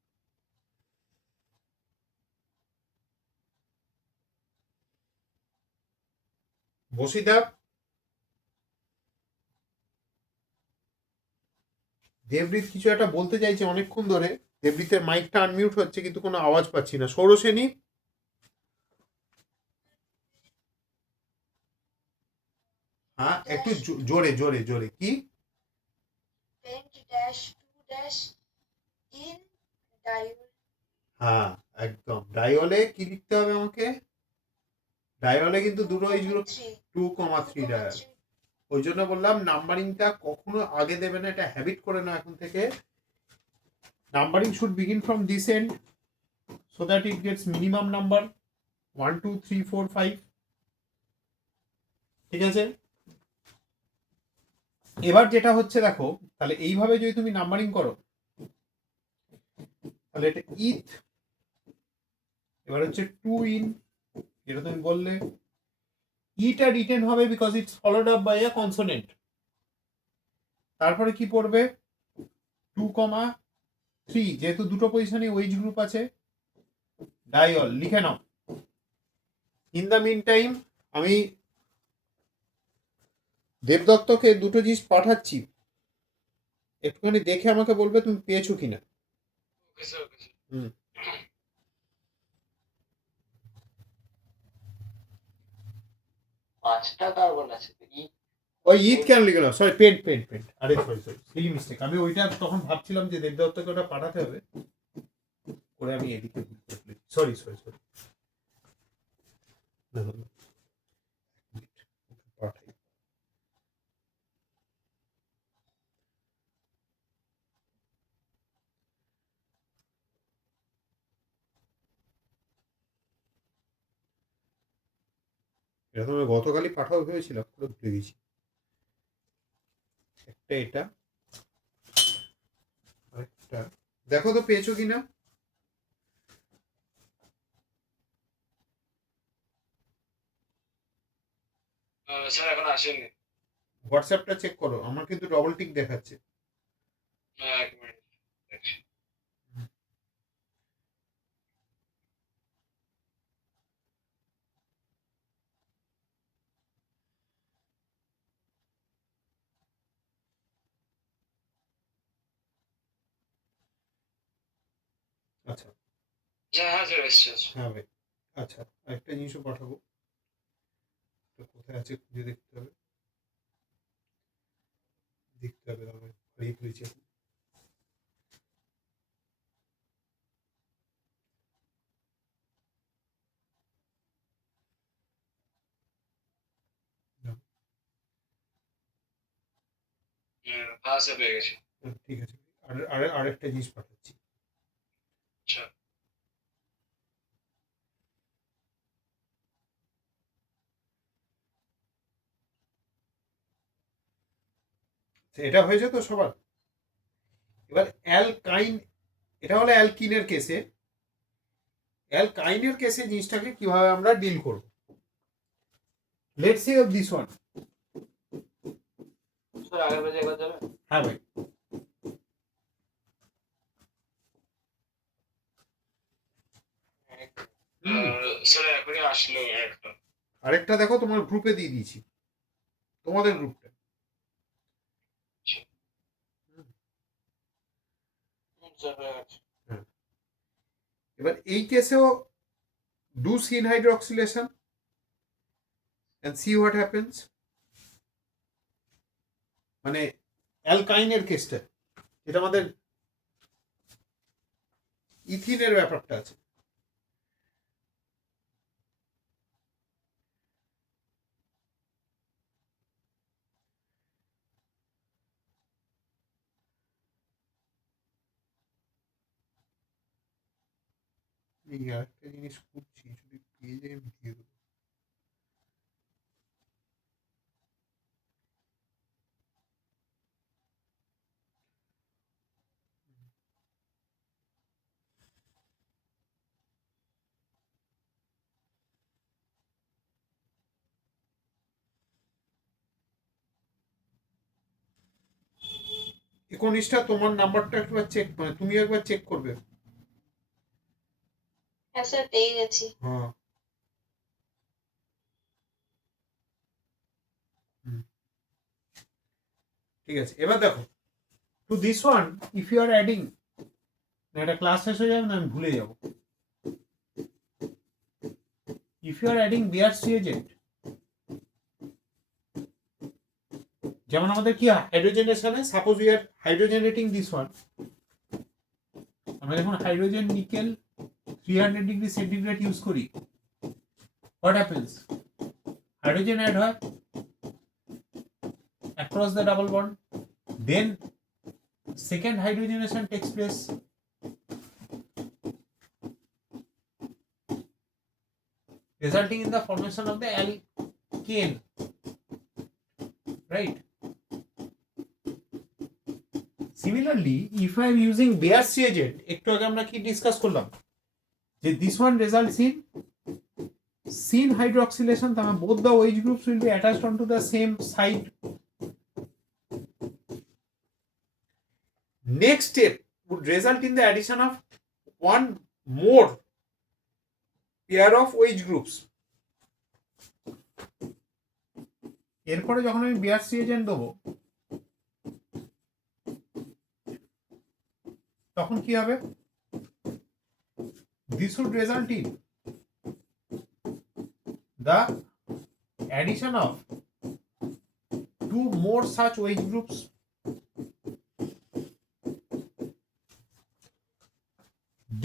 বসিদা, দেবরিত কিছু একটা বলতে চাইছে অনেকক্ষণ ধরে, দেবরিতের মাইকটা আনমিউট হচ্ছে কিন্তু কোনো আওয়াজ পাচ্ছি না। সৌরসেনী, হ্যাঁ একটু জোরে জোরে জোরে, কি? -2- in diol. হ্যাঁ একদম, ডাইওলে কি লিখতে হবে আমাকে? ডাইওলে কিন্তু দুটো এইচ গ্রুপ 2,3 ডায়াল। ওই জন্য বললাম নাম্বারিংটা কখনো আগে দেবে না, এটা হ্যাবিট করে নাও এখন থেকে। Numbering should begin from this end so that it gets minimum number 1 2 3 4 5। ঠিক আছে, এবার যেটা হচ্ছে দেখো, তাহলে এইভাবে যদি তুমি নাম্বারিং করো, তাহলে এটা ইথ, এবার হচ্ছে 2 ইন, যেটা তুমি বললে ইটা রিটেন হবে because it's followed up by a consonant. তারপরে কি পড়বে? 2,3, যেহেতু দুটো পজিশনে ওএইচ গ্রুপ আছে, ডাইল লিখে নাও। ইন দ্য মিন টাইম আমি দেবদত্তকে দুটো জিনিস পাঠাচ্ছি, একটুখানি দেখে আমাকে বলবে তুমি পেয়েছো কিনা। Okay, sir. Okay, sir. হুম, পাঁচটা কার্বন আছে তো ওই ঈদ কেন লিখে নাও, সরি পেন্ট পেন্ট পেন্ট, আরে সরি সরি সিলি মিস্টেক। আমি ওইটা তখন ভাবছিলাম যে দেবদত্তকে ওটা পাঠাতে হবে, করে আমি এদিকে সরি সরি সরি, পাঠাই। এটা তো আমি গতকালই পাঠাবো ভেবেছিলাম, পুরো ভুলে গেছি। একটা এটা, আরেকটা দেখো তো পেয়েছো কিনা। স্যার এখন আসেনি। হোয়াটসঅ্যাপটা চেক করো, আমার কিন্তু ডবল টিক দেখাচ্ছে। এক মিনিট দেখছি। আচ্ছা হ্যাঁ স্যার এসছে। হ্যাঁ ভাই, আচ্ছা আরেকটা জিনিসও পাঠাবো, এটা কোথায় আছে খুঁজে দেখতে হবে, দেখতে হবে, আমি হারিয়ে ফেলেছি। ভাষা পেয়ে গেছি। ঠিক আছে, আরেকটা জিনিস পাঠাচ্ছি। আচ্ছা। এটা হয়েছে তো সবার। এবার অ্যালকাইন, এটা হলো অ্যালকিনের কেসে। অ্যালকাইনের কেসে জিনিসটাকে কিভাবে আমরা ডিল করব। Let's see of this one. Sir আগের পেজে একবার যাবে? হ্যাঁ ভাই, স্যার এখনই আসলো একটা। আরেকটা দেখো, তোমার গ্রুপে দিয়ে দিয়েছি, তোমাদের গ্রুপটা। স্যার হয়ে গেছে। এবার এই কেসেও do syn hydroxylation and see what happens. মানে অ্যালকাইনের কেসটা, এটা আমাদের ইথিনের ব্যাপারটা আছে। এই আরেকটা জিনিস করছি, যদি পেয়ে যাই আমি দিয়ে দেবো। একনিষ্ঠা তোমার নাম্বারটা একবার চেক, মানে তুমি একবার চেক করবে। হ্যাঁ স্যার পেয়ে গেছি। হ্যাঁ, ঠিক আছে। এবার দেখো, to this one if you are adding, একটা ক্লাস শেষ হয়ে যাবে না, আমি ভুলে যাব। If you are adding BRC agent, যেমন আমাদের কি হাইড্রোজেনেশনে, suppose we are hydrogenating this one, আমরা যখন hydrogen nickel 300 degree centigrade use করি, হোয়াট হ্যাপেন্স, হাইড্রোজেন অ্যাড হয় across the double bond, then second hydrogenation takes place, resulting in the formation of the alkane, right? Similarly, if I am using Beer's reagent, একটু আগে আমরা কি ডিসকাস করলাম, যে this one results in syn hydroxylation, তাহলে both the OH groups will be attached onto the same side. Next step would result in the addition of one more pair of OH groups. এরপরে যখন আমি বিআরস রিএজেন্ট দেবো, তখন কি হবে, this would result in the addition of two more such OH groups.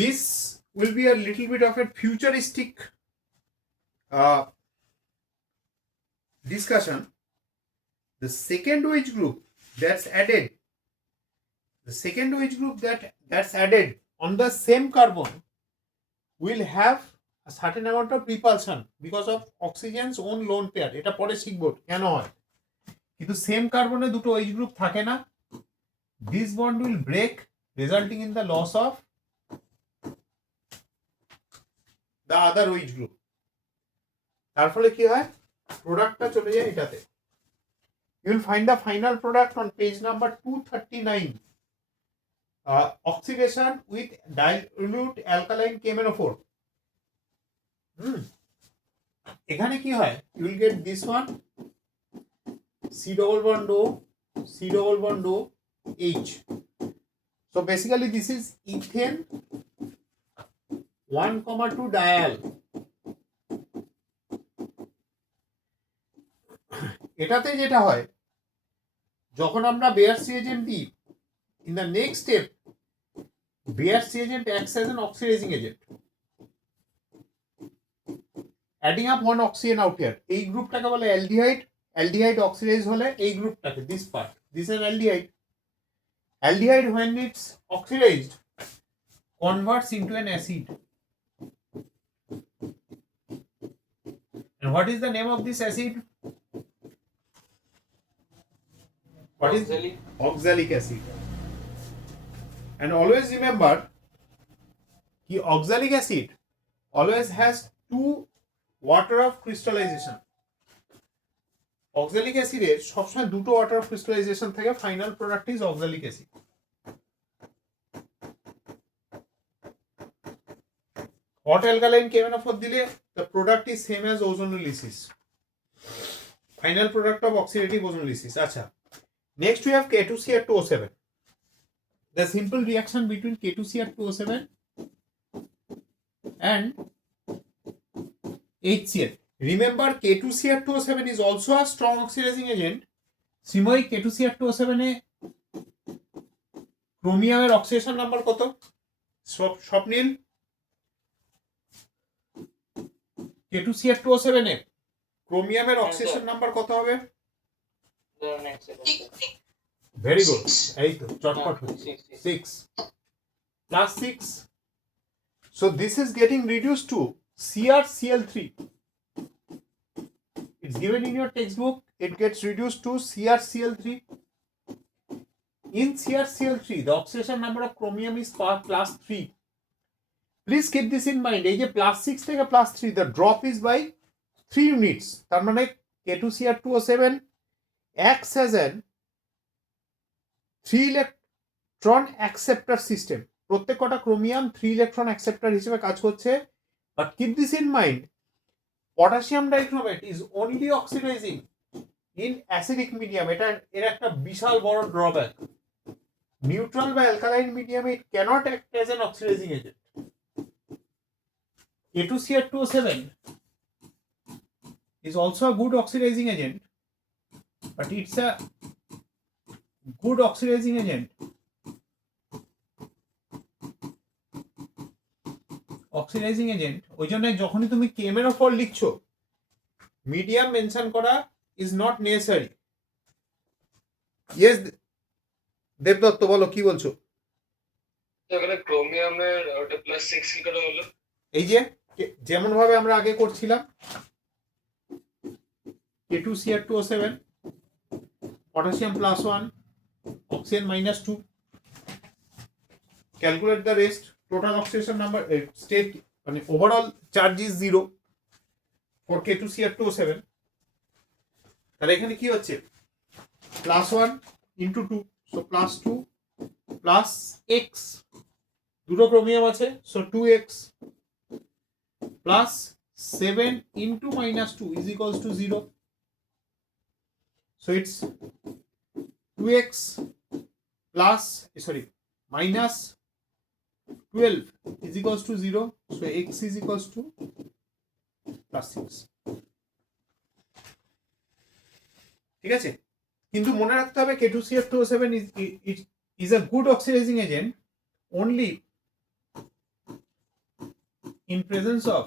This will be a little bit of a futuristic discussion. The second OH group that's added, that's added on the same carbon will have a certain amount of repulsion because of oxygen's own lone pair. এটা পরে শিখবো কেন হয়, কিন্তু সেম কার্বনে দুটো OH group থাকে না, this bond will break, resulting in the loss of the other OH group. তার ফলে কি হয়, প্রোডাক্টটা চলে যায় এটাতে। You will find the final product on page number 239. Oxidation with dilute alkaline KMnO4. এখানে কি হয়, you will get this one, C double bond O, C double bond O, H. So basically this is ethane 1,2 dial. এটাতে যেটা হয়, যখন আমরা Beer's reagent দিই, in the next step Beer's reagent acts as an oxidizing agent, adding up one oxygen out here. এই গ্রুপটাকে বলে aldehyde, aldehyde oxidise হলে এই গ্রুপটাকে, This is an aldehyde. Aldehyde, when it's oxidized, converts into an acid. And what is the name of this acid? What is Oxalic. oxalic acid? And always remember, the oxalic acid always has two water of crystallization. Oxalic acid এর সবসময় দুটো water of crystallization থাকে, final product is oxalic acid. Hot alkaline KMnO4 দিলে the product is same as ozonolysis. Final product of oxidative ozonolysis. আচ্ছা, next we have K2Cr2O7. The simple reaction between K2Cr2O7 and HCl. Remember, K2Cr2O7 is also a strong oxidizing agent. Similarly, K2Cr2O7 এ ক্রোমিয়ামের oxidation number কত? স্বপ্নিল, K2Cr2O7 এ ক্রোমিয়ামের oxidation number কত হবে? Very good, এই তো চটপট হচ্ছে 6 plus 6. So this is getting reduced to CrCl3. It's given in your textbook. It gets reduced to CrCl3. In CrCl3, the oxidation number of chromium is plus 3. Please keep this in mind. এই যে plus 6 থেকে plus 3, the drop is by 3 units. তার মানে K2Cr2O7 acts as an 3 electron acceptor system. প্রত্যেক কটা ক্রোমিয়াম 3 electron acceptor হিসেবে কাজ করছে। But keep this in mind, potassium dichromate is only oxidising in acidic medium. এটা এর একটা বিশাল বড় ড্রব্যাক। নিউট্রাল বা অ্যালকালাইন মিডিয়ামে it cannot act as an oxidising agent. K2Cr2O7 is also a good oxidizing agent, but it's a good oxidizing agent oxidising agent. ওই জন্য যখনই তুমি KMnO4 লিখছো, মিডিয়াম মেনশন করা is not necessary. Yes Debdutta, বলো কি বলছো? এখানে ক্রোমিয়ামের ওটা +6 কি করে হলো? এই যে যেমন ভাবে আমরা আগে করছিলাম, K2Cr2O7, potassium +1, oxygen -2. Calculate the rest. Total oxidation number, state, মানে overall charge is 0 for K2Cr2O7. তাহলে এখানে কি হচ্ছে? +1 into 2, so +2 plus x, দুটো ক্রোমিয়াম আছে, so 2x plus 7 into -2 is equals to 0. So it's 2x plus, minus 12 is equals to 0. So x is equals to +6. ঠিক আছে, কিন্তু মনে রাখতে হবে K2Cr2O7 is a good oxidizing agent only in presence of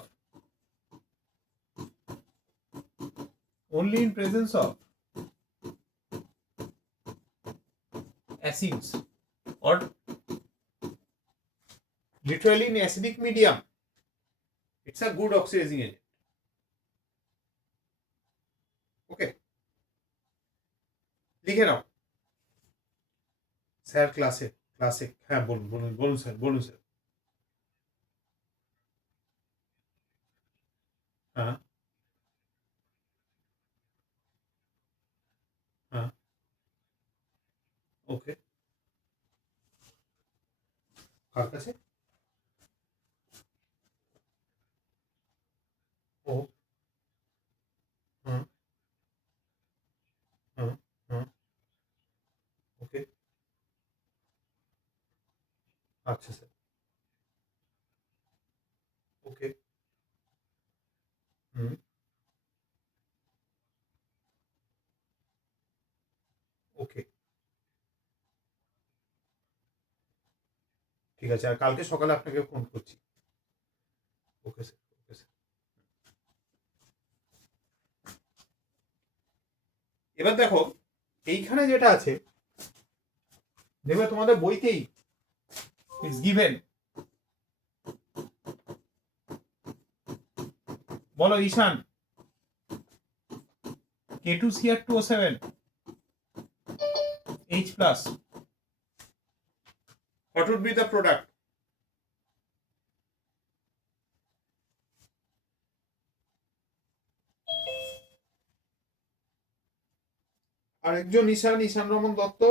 acids or literally in acidic medium. It's a good oxidizing agent. Okay, লিখে নাও স্যার ক্লাসে। হ্যাঁ বলুন স্যার। হ্যাঁ ওকে, কার কাছে? ও ওকে, আচ্ছা স্যার, ওকে, ওকে, ঠিক আছে। আর কালকে সকালে আপনাকে ফোন করছি। Okay sir. এবার দেখো, এইখানে যেটা আছে দেখবে তোমাদের বইতেই ইটস গিভেন। বলো ঈশান, K2Cr2O7 H plus, what would be the product? আরেকজন ঈশান রমন দত্ত।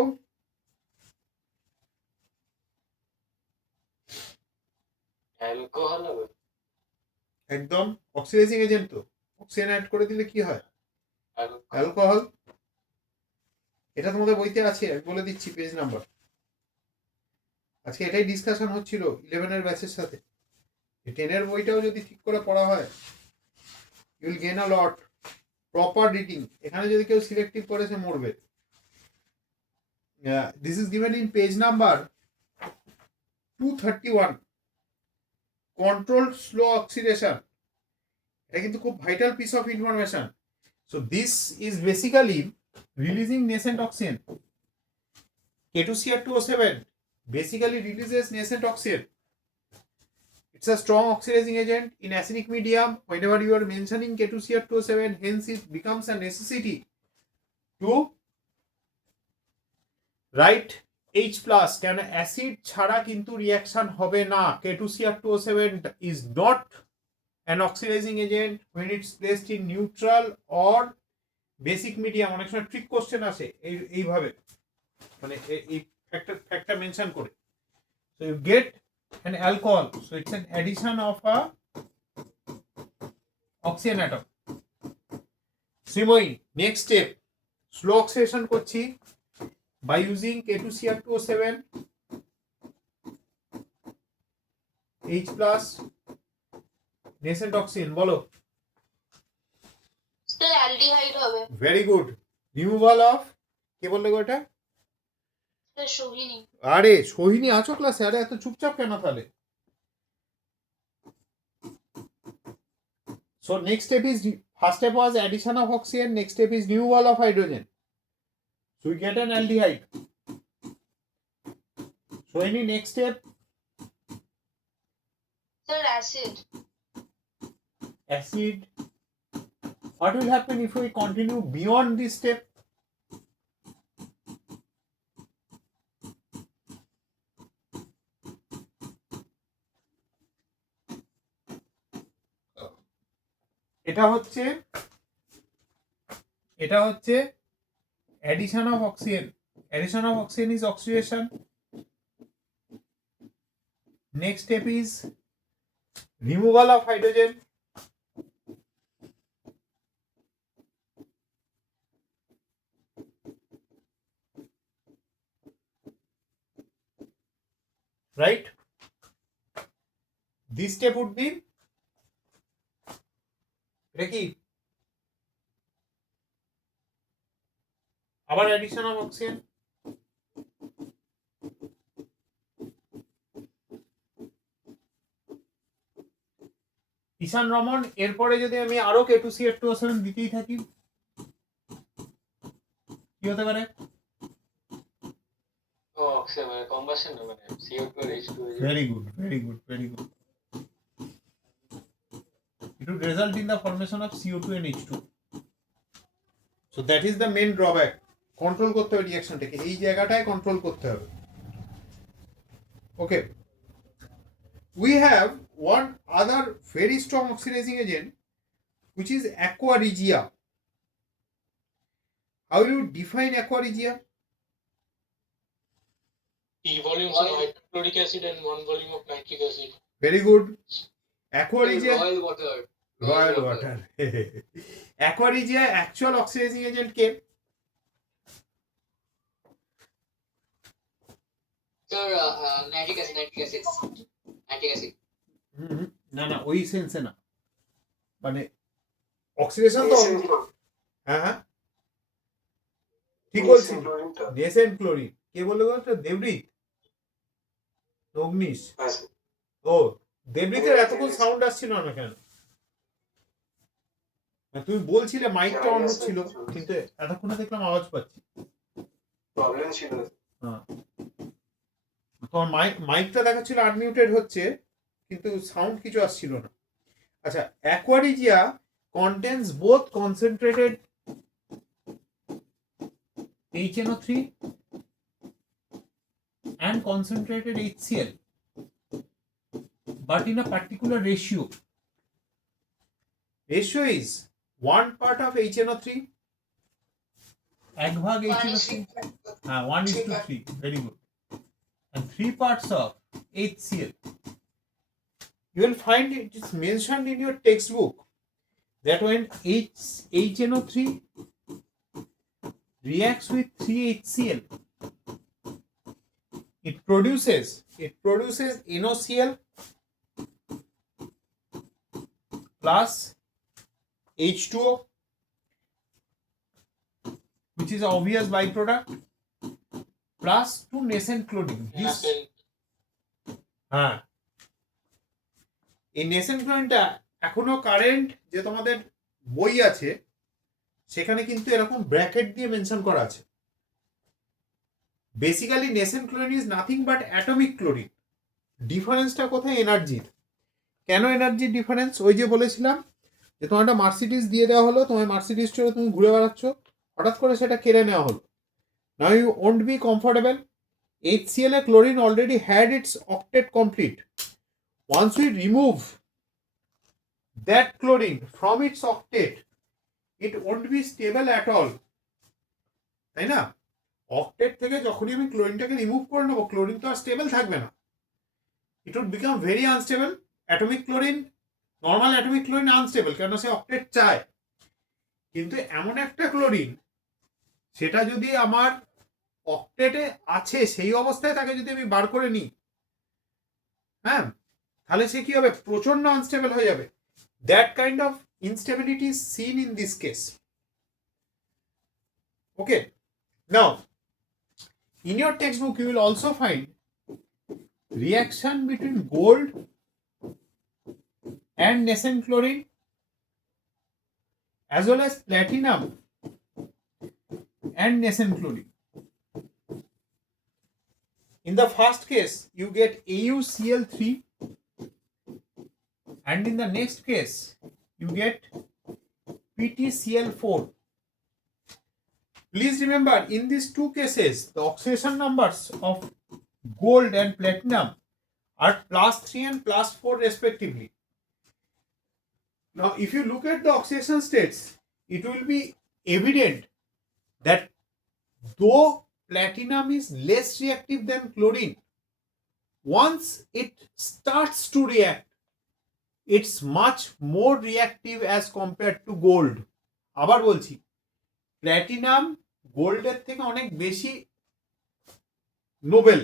অ্যালকোহল হবে। একদম অক্সিডাইজিং এজেন্ট তো, অক্সিজেন অ্যাড করে দিলে কি হয়? অ্যালকোহল। এটা তোমাদের বইতে আছে, আমি বলে দিচ্ছি পেজ নাম্বার। আজকে এটাই ডিসকাশন হচ্ছিল 11 এর ব্যাচের সাথে। 10 এর বইটাও যদি ঠিক করে পড়া হয়, you will gain a lot. Proper reading, এখানে যদি কেউ সিলেক্টিভ করে সে মরবে। This is given in page number 231, controlled slow oxidation. এটা কিন্তু খুব vital piece of information. So this is basically releasing nascent oxygen. K2Cr2O7 basically releases nascent oxygen. It's a strong oxidizing agent in acidic medium. Whenever you are mentioning K2Cr2O7, hence it becomes a necessity to write H plus. কেন অ্যাসিড ছাড়া কিন্তু রিঅ্যাকশন হবে না। K2Cr2O7 is not an oxidizing agent when it's placed in neutral or basic medium. অনেক সময় trick question আসে এইভাবে, মানে এই ফ্যাক্টর মেনশন করে। So you get an alcohol, so it's an addition of a oxygen atom. Simoin, next step, slow oxidation করছি by using K2Cr2O7 H plus nascent oxygen। বলো। Sir aldehyde হবে। Very good. Removal of, কে বললে গো এটা? স্যার সোহিনী। আরে সোহিনী আছো ক্লাসে? আরে এত চুপচাপ কেন তাহলে? So next step is, first step was addition of oxygen, next step is removal of hydrogen. So we get an aldehyde. So any next step? Sir acid. Acid. What will happen if we continue beyond this step? এটা হচ্ছে addition of oxygen. Addition of oxygen is oxidation. Next step is removal of hydrogen. Right? This step would be এটা কি? আবার addition of oxygen. ঈশান রমন, এরপরে যদি আমি আরো K2Cr2O7 দিতেই থাকি কি হতে পারে? কম্বাসন হবে, CO2 আর H2 হয়ে যাবে। Very good, very good, very good. It would result in the formation of CO2 and H2. So that is the main drawback. Control করতে হবে রিঅ্যাকশনটাকে, এই জায়গাটায় কন্ট্রোল করতে হবে। Okay. We have one other very strong oxidizing agent which is aqua regia. How do you define aqua regia? E volumes of hydrochloric acid and 1 volume of nitric acid. Very good. Aqua regia. Royal water. Royal water. Aqua regia actual oxidizing agent K? Sir, nitric acid. না না, ওই সেন্সে না, মানে অক্সিডেশন তো। হ্যাঁ হ্যাঁ ঠিক বলছি। Nascent chlorine. কে বললো গো? দেবৃত, অগ্নিশ। ও, দেবৃতের এতক্ষণ সাউন্ড আসছিল না কেন? তুমি বলছিলে মাইকটা অন ছিল, কিন্তু এতক্ষণে দেখলাম আওয়াজ পাচ্ছি। প্রবলেম ছিল। হ্যাঁ তোমার মাইকটা দেখাচ্ছিল আনমিউটেড হচ্ছে, কিন্তু সাউন্ড কিছু আসছিল না। আচ্ছা, aqua regia contains both concentrated HNO3 and concentrated HCl, but in a particular ratio. Ratio is 1 part of HNO3, এক ভাগ HNO3, 1:3, very good, and 3 parts of HCl. You will find it is mentioned in your textbook that when HNO3 reacts with 3HCl, it produces NOCl plus H2O, which is an obvious byproduct, plus 2 nascent chlorine. হ্যাঁ, এই নেসেন্ট ক্লোরিনটা এখনো কারেন্ট যে তোমাদের বই আছে সেখানে কিন্তু এরকম ব্র্যাকেট দিয়ে মেনশন করা আছে। Basically nascent chlorine is nothing but atomic chlorine. ডিফারেন্সটা কোথায়? এনার্জির। কেন এনার্জির ডিফারেন্স? ওই যে বলেছিলাম যে তোমার একটা মার্সিডিজ দিয়ে দেওয়া হলো, তোমার মার্সিডিজ চড়ে তুমি ঘুরে বেড়াচ্ছ, হঠাৎ করে সেটা কেড়ে নেওয়া হলো। Now you won't be comfortable. HCl chlorine already had its octet complete. Once we remove that chlorine from its octet, it won't be stable at all. তাই না? অক্টেট থেকে যখনই আমি ক্লোরিনটাকে রিমুভ করে নেবো, ক্লোরিন তো আর স্টেবল থাকবে না। It would become very unstable. Atomic chlorine, normal atomic chlorine unstable, কেন সে অক্টেট চায়। কিন্তু এমন একটা ক্লোরিন, সেটা যদি আমার অক্টেটে আছে সেই অবস্থায় তাকে যদি আমি বার করে নিই, হ্যাঁ, তাহলে সে কি হবে? প্রচন্ড আনস্টেবল হয়ে যাবে। That kind of instability is seen in this case. Okay, now in your textbook you will also find reaction between gold and nascent chlorine as well as platinum and nascent chlorine. In the first case you get AuCl3 and in the next case you get PtCl4. Please remember, in these two cases, the oxidation numbers of gold and platinum are +3 and +4 respectively. Now, if you look at the oxidation states, it will be evident that though platinum is less reactive than chlorine, once it starts to react, it's much more reactive as compared to gold. আবার বলছি, প্ল্যাটিনাম গোল্ডের থেকে অনেক বেশি Nobel,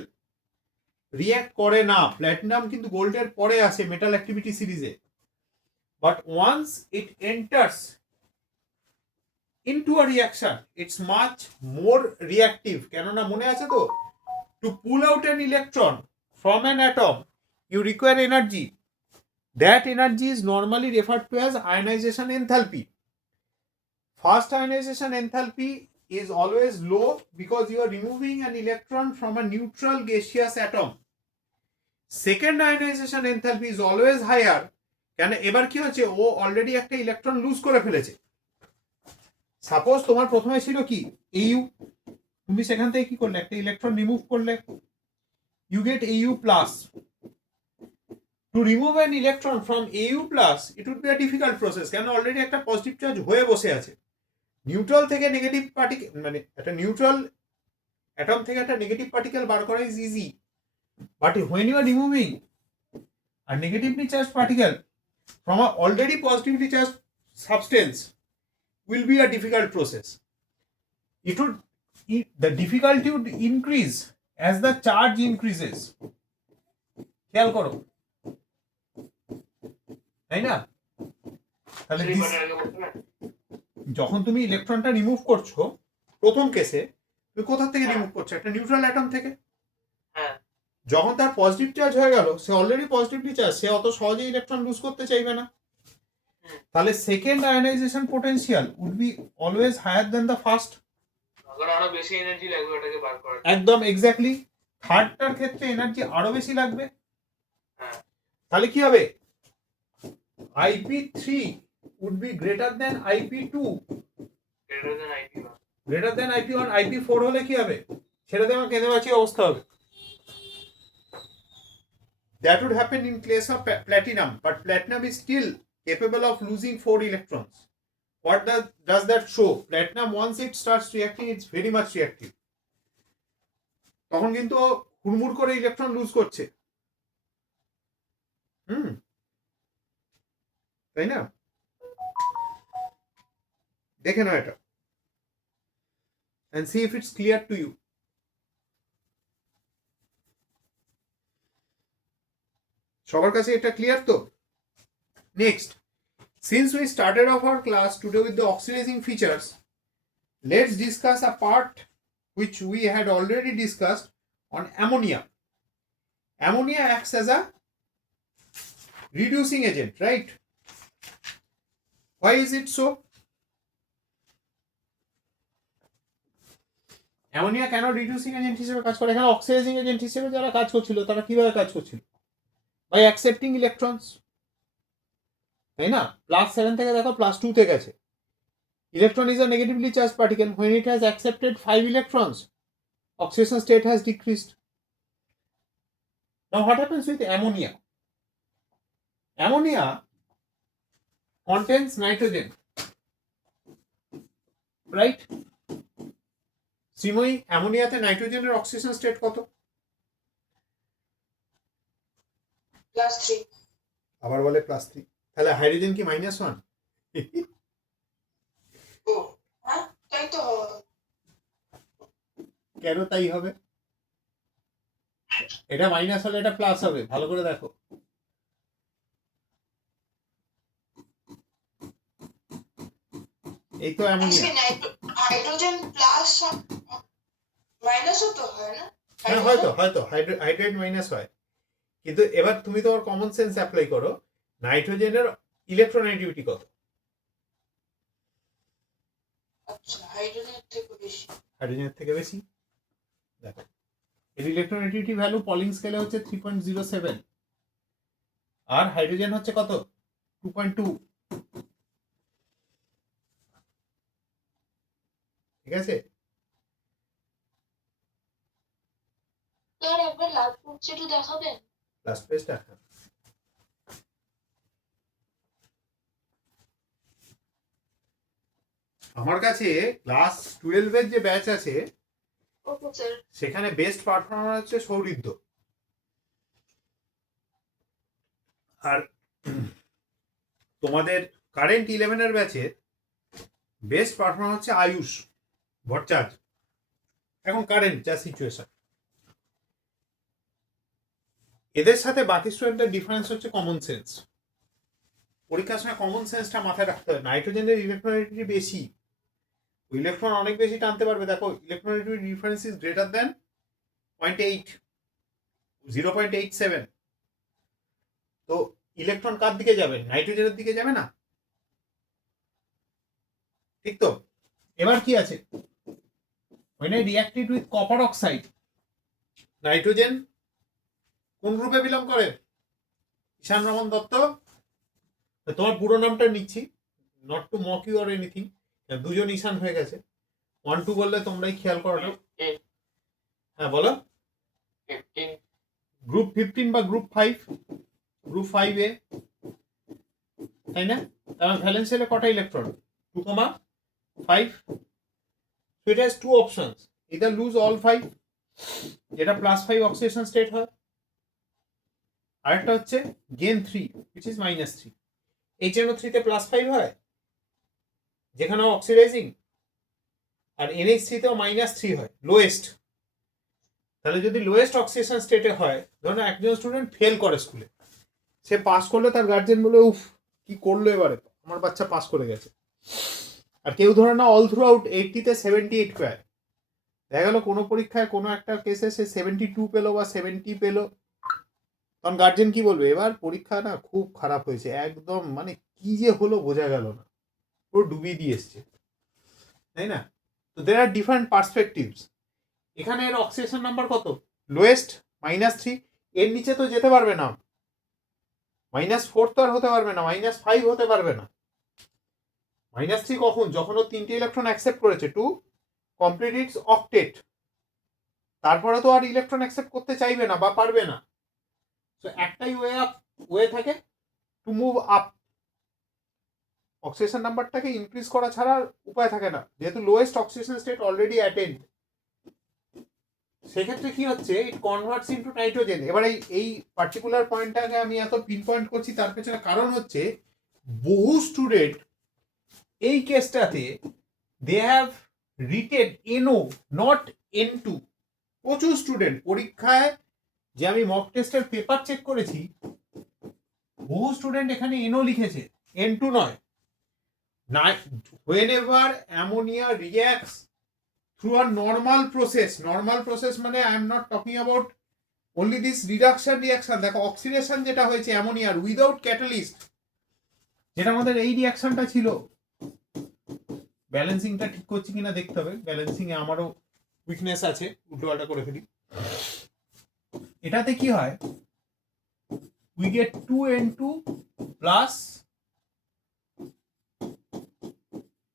react করে না। প্ল্যাটিনাম কিন্তু গোল্ডের পরে আসে মেটাল অ্যাক্টিভিটি সিরিজে। But once it enters into a reaction, it's much more reactive. কেননা মনে আছে তো, to pull out an electron from an atom you require energy. That energy is normally referred to as ionization enthalpy. First ionization enthalpy is always low because you are removing an electron from a neutral gaseous atom. Second ionization enthalpy is always higher. কেন এবার কি হচ্ছে, ও অলরেডি একটা electron loose করে ফেলেছে। সাপোজ তোমার প্রথমে ছিল কি Au, তুমি সেখান থেকে কি করলে, একটা ইলেকট্রন রিমুভ করলে, you get Au plus. To remove an electron from Au plus, it would be a difficult process, কেন অলরেডি একটা পজিটিভ চার্জ হয়ে বসে আছে। নিউট্রাল থেকে নেগেটিভ পার্টিকেল, মানে একটা নিউট্রাল অ্যাটম থেকে একটা নেগেটিভ পার্টিকেল বার করা is easy, but when you are removing a negatively charge particle from a already positively charged substance will be a difficult process. The difficulty would increase as the charge increases. খেয়াল করো, তাই না? তাহলে যখন তুমি ইলেকট্রনটা রিমুভ করছো প্রথম কেসে, তুমি কোথা থেকে রিমুভ করছো? একটা নিউট্রাল অ্যাটম থেকে। যখন তার পজিটিভ চার্জ হয়ে গেল, সে অলরেডি পজিটিভলি চার্জ, সে অত সহজে ইলেকট্রন লুজ করতে চাইবে না। তাহলে second ionization potential would be always higher than the first. আরো বেশি এনার্জি লাগবে ওটাকে বার করার। একদম এক্স্যাক্টলি। থার্ডটার ক্ষেত্রে এনার্জি আরো বেশি লাগবে। হ্যাঁ। তাহলে কি হবে? IP3 would be greater than IP2, greater than IP1. greater than IP1. IP4 হলে কি হবে? সেটা দিয়ে আমার কেঁদে বাঁচি অবস্থা হবে। That would happen in case of platinum, but platinum is still capable of losing 4 electrons. What does that show? Platinum, once it starts reacting, it's very much reactive. তখন কিন্তু হুড়মুড় করে ইলেকট্রন লুজ করছে। তাই না? দেখে নাও এটা and see if it's clear to you. সবার কাছে এটা ক্লিয়ার তো? Next, since we started off our class today with the oxidizing features, let's discuss a part which we had already discussed on ammonia. Ammonia acts as a reducing agent, right? Why is it so? Ammonia কেন reducing agent হিসেবে কাজ করে? এখানে oxidising agent হিসেবে যারা কাজ করছিল তারা কিভাবে কাজ করছিল? বাই অ্যাকসেপ্টিং ইলেকট্রনস, তাই না? +7 থেকে দেখো +2 তে গেছে। Electron is a negatively charge particle, when it has accepted 5 electrons, oxidation state has decreased. Now what happens with ammonia? Ammonia contains nitrogen, right? Srimoyee, অ্যামোনিয়াতে নাইট্রোজেনের অক্সিডেশন স্টেট কত? +3. আবার বলে +3। তাহলে হাইড্রোজেন কি -1? ও হ্যাঁ, তাই তো হবে। কেন তাই হবে? এটা মাইনাস হলে এটা প্লাস হবে, ভালো করে দেখো। এই তো অ্যামোনিয়া। হাইড্রোজেন প্লাস মাইনাসও তো হয় না? হ্যাঁ, হয়তো হাইড্রেট মাইনাস হয়, কিন্তু এবার তুমি তোমার কমন সেন্স অ্যাপ্লাই করো। নাইট্রোজেনের ইলেকট্রোনেগেটিভিটি কত? আচ্ছা, হাইড্রোজেনের থেকে বেশি। হাইড্রোজেনের থেকে বেশি। দেখো এর ইলেকট্রোনেগেটিভিটি ভ্যালু পলিং স্কেলে হচ্ছে 3.07, আর হাইড্রোজেন হচ্ছে কত? 2.2। ঠিক আছে? স্যার একবার লাস্ট পেজটা দেখাবেন? লাস্ট পেজটা আমার কাছে ক্লাস 12 এর যে ব্যাচ আছে ওকে স্যার। সেখানে বেস্ট পারফর্মার হচ্ছে সৌরিদ্য, আর তোমাদের কারেন্ট 11 এর ব্যাচে বেস্ট পারফর্মার হচ্ছে আয়ুষ ভট্টাচার্য। এখন কারেন্ট যা সিচুয়েশন, এদের সাথে বাকি স্টুডেন্টের ডিফারেন্স হচ্ছে কমন সেন্স। পরীক্ষার সময় কমন সেন্সটা মাথায় রাখতে হবে। নাইট্রোজেনের ইলেকট্রোনেগেটিভিটি বেশি, ইলেকট্রন অনেক বেশি টানতে পারবে। দেখো electronegativity difference is greater than 0.87। তো ইলেকট্রন কার দিকে যাবে? নাইট্রোজেনের দিকে যাবে না, ঠিক তো? এবার কি আছে? when I reacted with copper oxide, nitrogen কোন গ্রুপে বিলং করে? ঈশান রমন দত্ত। তোমার পুরো নামটা নিচ্ছি, not to mock you or anything. দুজন ঈশান হয়ে গেছে, 1 2 বললে তোমরাই খেয়াল করো। হ্যাঁ বলো। 15. গ্রুপ 15 বা গ্রুপ 5? গ্রুপ 5A, তাই না? কারণ ভ্যালেন্সিয়ালে কটা ইলেকট্রন? 2,5। So it has two options, either lose all 5, যেটা +5 অক্সিডেশন স্টেট হয়, আরেকটা হচ্ছে gain 3 which is -3। HNO3 তে +5 হয় যেখানে অক্সিডাইজিং, আর NH3 তেও -3 হয়, লোয়েস্ট। তাহলে যদি লোয়েস্ট অক্সিডেশন স্টেটে হয়, ধরুন একজন স্টুডেন্ট ফেল করে স্কুলে, সে পাস করলে তার গার্জেন বলে উফ কি করলো এবারে, আমার বাচ্চা পাস করে গেছে। আর কেউ ধরে না অল থ্রু আউট 80 তে 78 পায়, দেখা গেল কোনো পরীক্ষায় কোনো একটা কেসে সে 72 পেলো বা 70 পেলো, তখন গার্জেন কি বলবে? এবার পরীক্ষা না খুব খারাপ হয়েছে, একদম মানে কি যে হলো বোঝা গেল না, পুরো ডুবিয়ে দিয়ে এসছে, তাই না? তো দের আর ডিফারেন্ট পার্সপেক্টিভস। এখানে এর অক্সিডেশন নাম্বার কত? লোয়েস্ট -3, এর নিচে তো যেতে পারবে না, -4 তো আর হতে পারবে না, -5 হতে পারবে না। -3 কখন? যখন ও 3টে ইলেকট্রন অ্যাকসেপ্ট করেছে টু কমপ্লিট ইটস অক্টেট, তারপরে তো আর ইলেকট্রন অ্যাকসেপ্ট করতে চাইবে না বা পারবে না। সো একটাই ওয়ে থাকে টু মুভ আপ, অক্সিডেশন নাম্বারটাকে ইনক্রিজ করা ছাড়া উপায় থাকে না, যেহেতু lowest oxidation state already attained. সেক্ষেত্রে কি হচ্ছে, ইট কনভার্টস ইনটু নাইট্রোজেন। এবার এই পার্টিকুলার পয়েন্টটাকে আমি এত পিন পয়েন্ট করছি, তার পেছনে কারণ হচ্ছে বহু স্টুডেন্ট এই কেসটাতে they have written NO not N2। প্রচুর স্টুডেন্ট পরীক্ষায়, যে আমি মক টেস্টের পেপার চেক করেছি, বহু স্টুডেন্ট এখানে NO লিখেছে, N2 নয়। Whenever ammonia reacts through a normal process মানে I am not talking about only this reduction reaction, দেখো অক্সিডেশন যেটা হয়েছে অ্যামোনিয়ার উইদাউট ক্যাটালিস্ট, যেটা আমাদের এই রিঅ্যাকশনটা ছিল, ব্যালেন্সিংটা ঠিক করছি কিনা দেখতে হবে, ব্যালেন্সিং এ আমারও উইকনেস আছে, উল্টোপাল্টা করে ফেলি। এটাতে কি হয়, we get 2N2 প্লাস,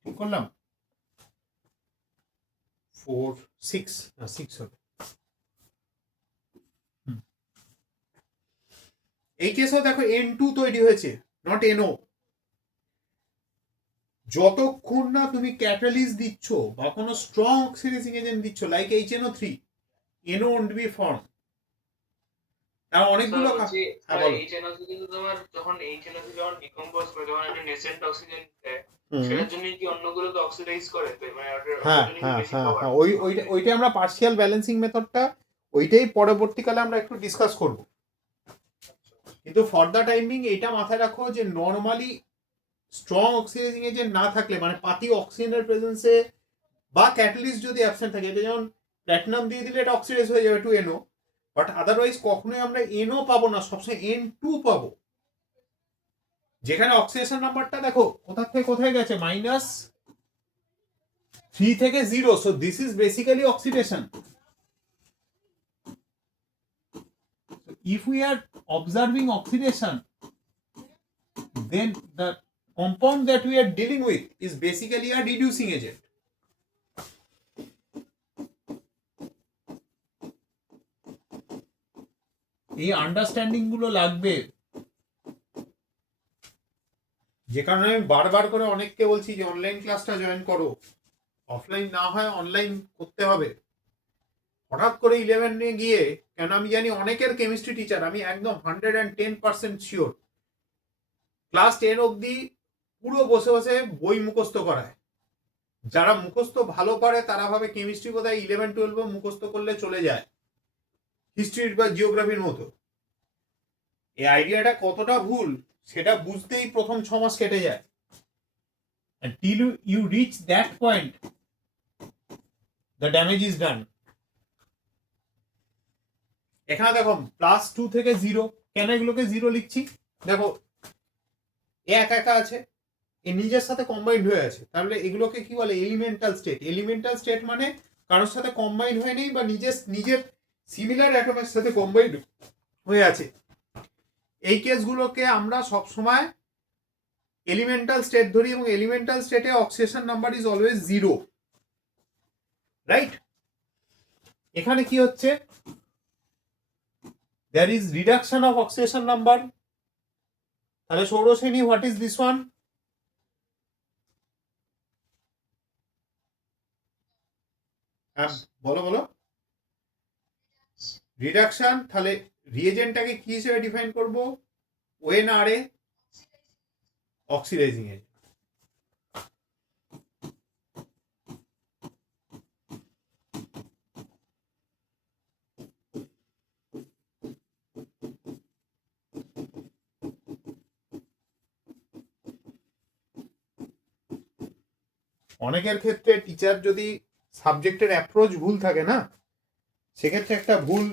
ঠিক করলাম 6 হবে। এই কেসেও দেখো N2 তৈরি হয়েছে, নট NO। যতক্ষণ না তুমি ক্যাটালিস্ট দিচ্ছ বা কোনো স্ট্রং অক্সিডাইজিং এজেন্ট দিচ্ছ like HNO3, NO won't be formed। তার অনেকগুলো কিন্তু তোমার যখন HNO3 যখন ডিকম্পোজ করে, যখন একটা নেসেন্ট অক্সিজেন দেয়, সেটার জন্য কি অন্যগুলোকে অক্সিডাইজ করে, মানে হ্যাঁ, ওইটা আমরা পার্শিয়াল ব্যালেন্সিং মেথডটা ওইটাই পরবর্তীকালে আমরা একটু ডিসকাস করব। কিন্তু ফর দ্য টাইমিং এইটা মাথায় রাখো যে নর্মালি স্ট্রং অক্সিডাইজিং এজেন্ট না থাকলে, মানে পাতি অক্সিজেনের প্রেজেন্সে বা ক্যাটালিস্ট যদি অ্যাবসেন্ট থাকে, এটা যেমন প্ল্যাটিনাম দিয়ে দিলে এটা অক্সিডাইজ হয়ে যাবে টু NO, বাট আদারওয়াইজ কখনোই আমরা NO পাবো না, সবসময় N2 পাবো। যেখানে অক্সিডেশন নাম্বারটা দেখো কোথা থেকে কোথায় গেছে, -3 থেকে 0, so this is basically oxidation. If we are observing oxidation, then the compound that we are dealing with is basically a reducing agent. এই আন্ডারস্ট্যান্ডিং গুলো লাগবে, যে কারণে আমি বারবার করে অনেককে বলছি যে অনলাইন ক্লাসটা জয়েন করো, অফলাইন না হয় অনলাইন করতে হবে। হঠাৎ করে 11 গিয়ে, কেন আমি জানি অনেকের কেমিস্ট্রি টিচার, আমি একদম 110% শিওর, ক্লাস 10 অবধি পুরো বসে বসে বই মুখস্থ করায়। যারা মুখস্থ ভালো করে তারা ভাবে কেমিস্ট্রি বোধহয় 11-12 মুখস্থ করলে চলে যায়, হিস্ট্রির বা জিওগ্রাফির মতো। এই আইডিয়াটা কতটা ভুল সেটা বুঝতেই প্রথম 6 মাস কেটে যায়। Until you reach that point, the damage is done. এখানে দেখো +2 থেকে 0, কেন এগুলোকে 0 লিখছি, দেখো একা আছে, এ নিজের সাথে কম্বাইন্ড হয়ে আছে, তাহলে এগুলোকে কি বলে, এলিমেন্টাল স্টেট। এলিমেন্টাল স্টেট মানে কারোর সাথে কম্বাইন্ড হয়ে নেই বা নিজের সিমিলার অ্যাটমের সাথে কম্বাইন্ড হয়ে আছে। এই কেসগুলোকে আমরা সব সময় এলিমেন্টাল স্টেট ধরি, এবং এলিমেন্টাল স্টেটে অক্সিডেশন নাম্বার ইজ অলওয়েজ 0, রাইট। এখানে কি হচ্ছে, there is reduction of oxidation number, তাহলে ষোড়শ্রেণী, হোয়াট ইজ দিস ওয়ান, বলো রিডাকশন। তাহলে রিএজেন্টটাকে কি হিসেবে ডিফাইন করব, ONRA, অক্সিডাইজিং এজেন্ট। অনেকের ক্ষেত্রে টিচার যদি সাবজেক্টের অ্যাপ্রোচ ভুল থাকে না, সেক্ষেত্রে একটা ভুল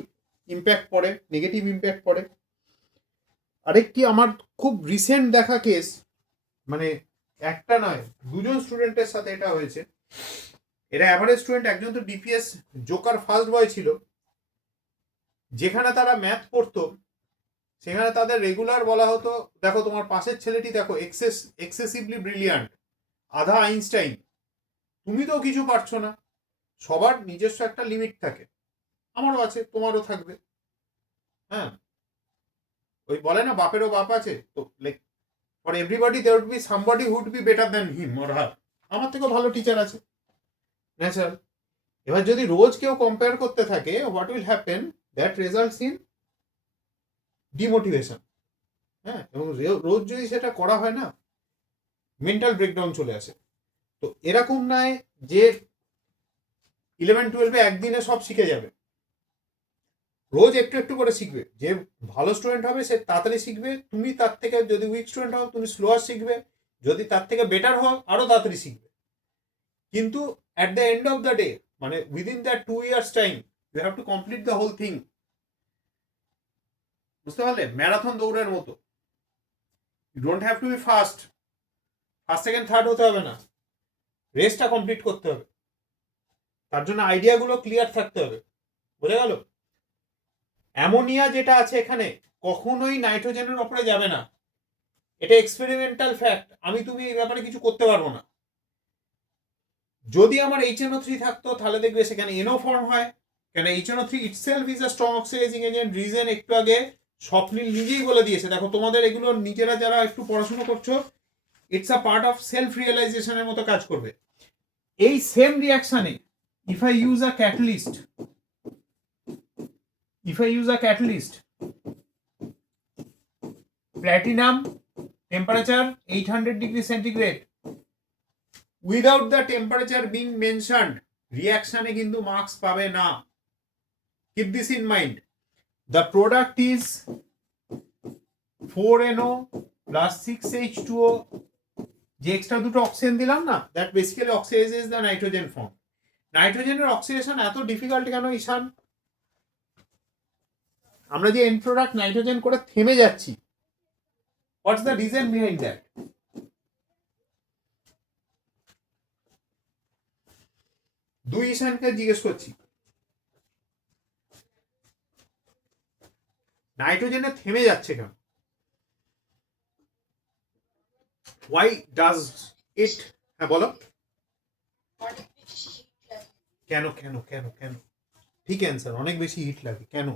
ইম্প্যাক্ট পড়ে, নেগেটিভ ইম্প্যাক্ট পড়ে। আরেকটি আমার খুব রিসেন্ট দেখা কেস, মানে একটা নয়, দুজন স্টুডেন্টের সাথে এটা হয়েছে। এরা অ্যাভারেজ স্টুডেন্ট, একজন তো ডিপিএস জোকার ফার্স্ট বয় ছিল, যেখানে তারা ম্যাথ পড়তো সেখানে তাদের রেগুলার বলা হতো, দেখো তোমার পাশের ছেলেটি দেখো এক্সেসিভলি ব্রিলিয়ান্ট, আধা আইনস্টাইন, তুমি তো কিছু পারছো না। সবার নিজস্ব একটা লিমিট থাকে, আমারও আছে, তোমারও থাকবে। হ্যাঁ, ওই বলে না বাপেরও বাপ আছে, তো like for everybody there would be somebody who would be better than him or her. আমার থেকেও ভালো টিচার আছে, ন্যাচারাল। এবার যদি রোজ কেউ কম্পেয়ার করতে থাকে, what will happen, that results in demotivation. হ্যাঁ, এবং রোজ যদি সেটা করা হয় না, মেন্টাল ব্রেকডাউন চলে আসে। তো এরকম নয় যে 11-12 একদিনে সব শিখে যাবে, রোজ একটু একটু করে শিখবে। যে ভালো স্টুডেন্ট হবে সে তাড়াতাড়ি শিখবে, তুমি তার থেকে যদি উইক স্টুডেন্ট হও তুমি স্লোয়ার শিখবে, যদি তার থেকে বেটার হও আরো তাড়াতাড়ি শিখবে। কিন্তু at the end of the day, মানে within that 2 years time you have to complete the whole thing. বুঝতে পারলে? ম্যারাথন দৌড়ের মতো। You don't have to be first, second, third হতে হবে না, রেসটা কমপ্লিট করতে হবে। তার জন্য আইডিয়াগুলো ক্লিয়ার থাকতে হবে। বোঝা গেল? অ্যামোনিয়া যেটা আছে এখানে কখনোই নাইট্রোজেনের ওপরে যাবে না, এটা এক্সপেরিমেন্টাল ফ্যাক্ট। তুমি এই ব্যাপারে কিছু করতে পারবো না। যদি আমার HNO3 থাকতো তাহলে দেখবে সেখানে NO ফর্ম হয়, কেন HNO3 itself is a strong oxidising agent. Reason একটু আগে স্বপ্নিল নিজেই বলে দিয়েছে। দেখো তোমাদের এগুলো নিজেরা যারা একটু পড়াশোনা করছো, it's a part of self রিয়েলাইজেশনের মতো কাজ করবে। এই সেম রিয়াকশনে if I use a catalyst, platinum, temperature 800 degree centigrade, without the temperature being mentioned, reaction এ কিন্তু মার্কস পাবে না। Keep this in mind. The product is 4NO plus 6H2O, যে এক্সট্রা দুটো অক্সিজেন দিলাম না, that basically oxidizes the nitrogen form. নাইট্রোজেনের অক্সিডেশন এত ডিফিকাল্ট কেন ঈশান? আমরা যে এন্ড প্রোডাক্ট নাইট্রোজেন করে থেমে যাচ্ছি, what's the reason behind that? দুই ঈশানকে জিজ্ঞেস করছি, নাইট্রোজেনে থেমে যাচ্ছে কেন? Why does it? হ্যাঁ বলো, অনেক বেশি heat লাগে। কেন কেন কেন কেন? ঠিক অ্যান্সার, অনেক বেশি হিট লাগে। কেন?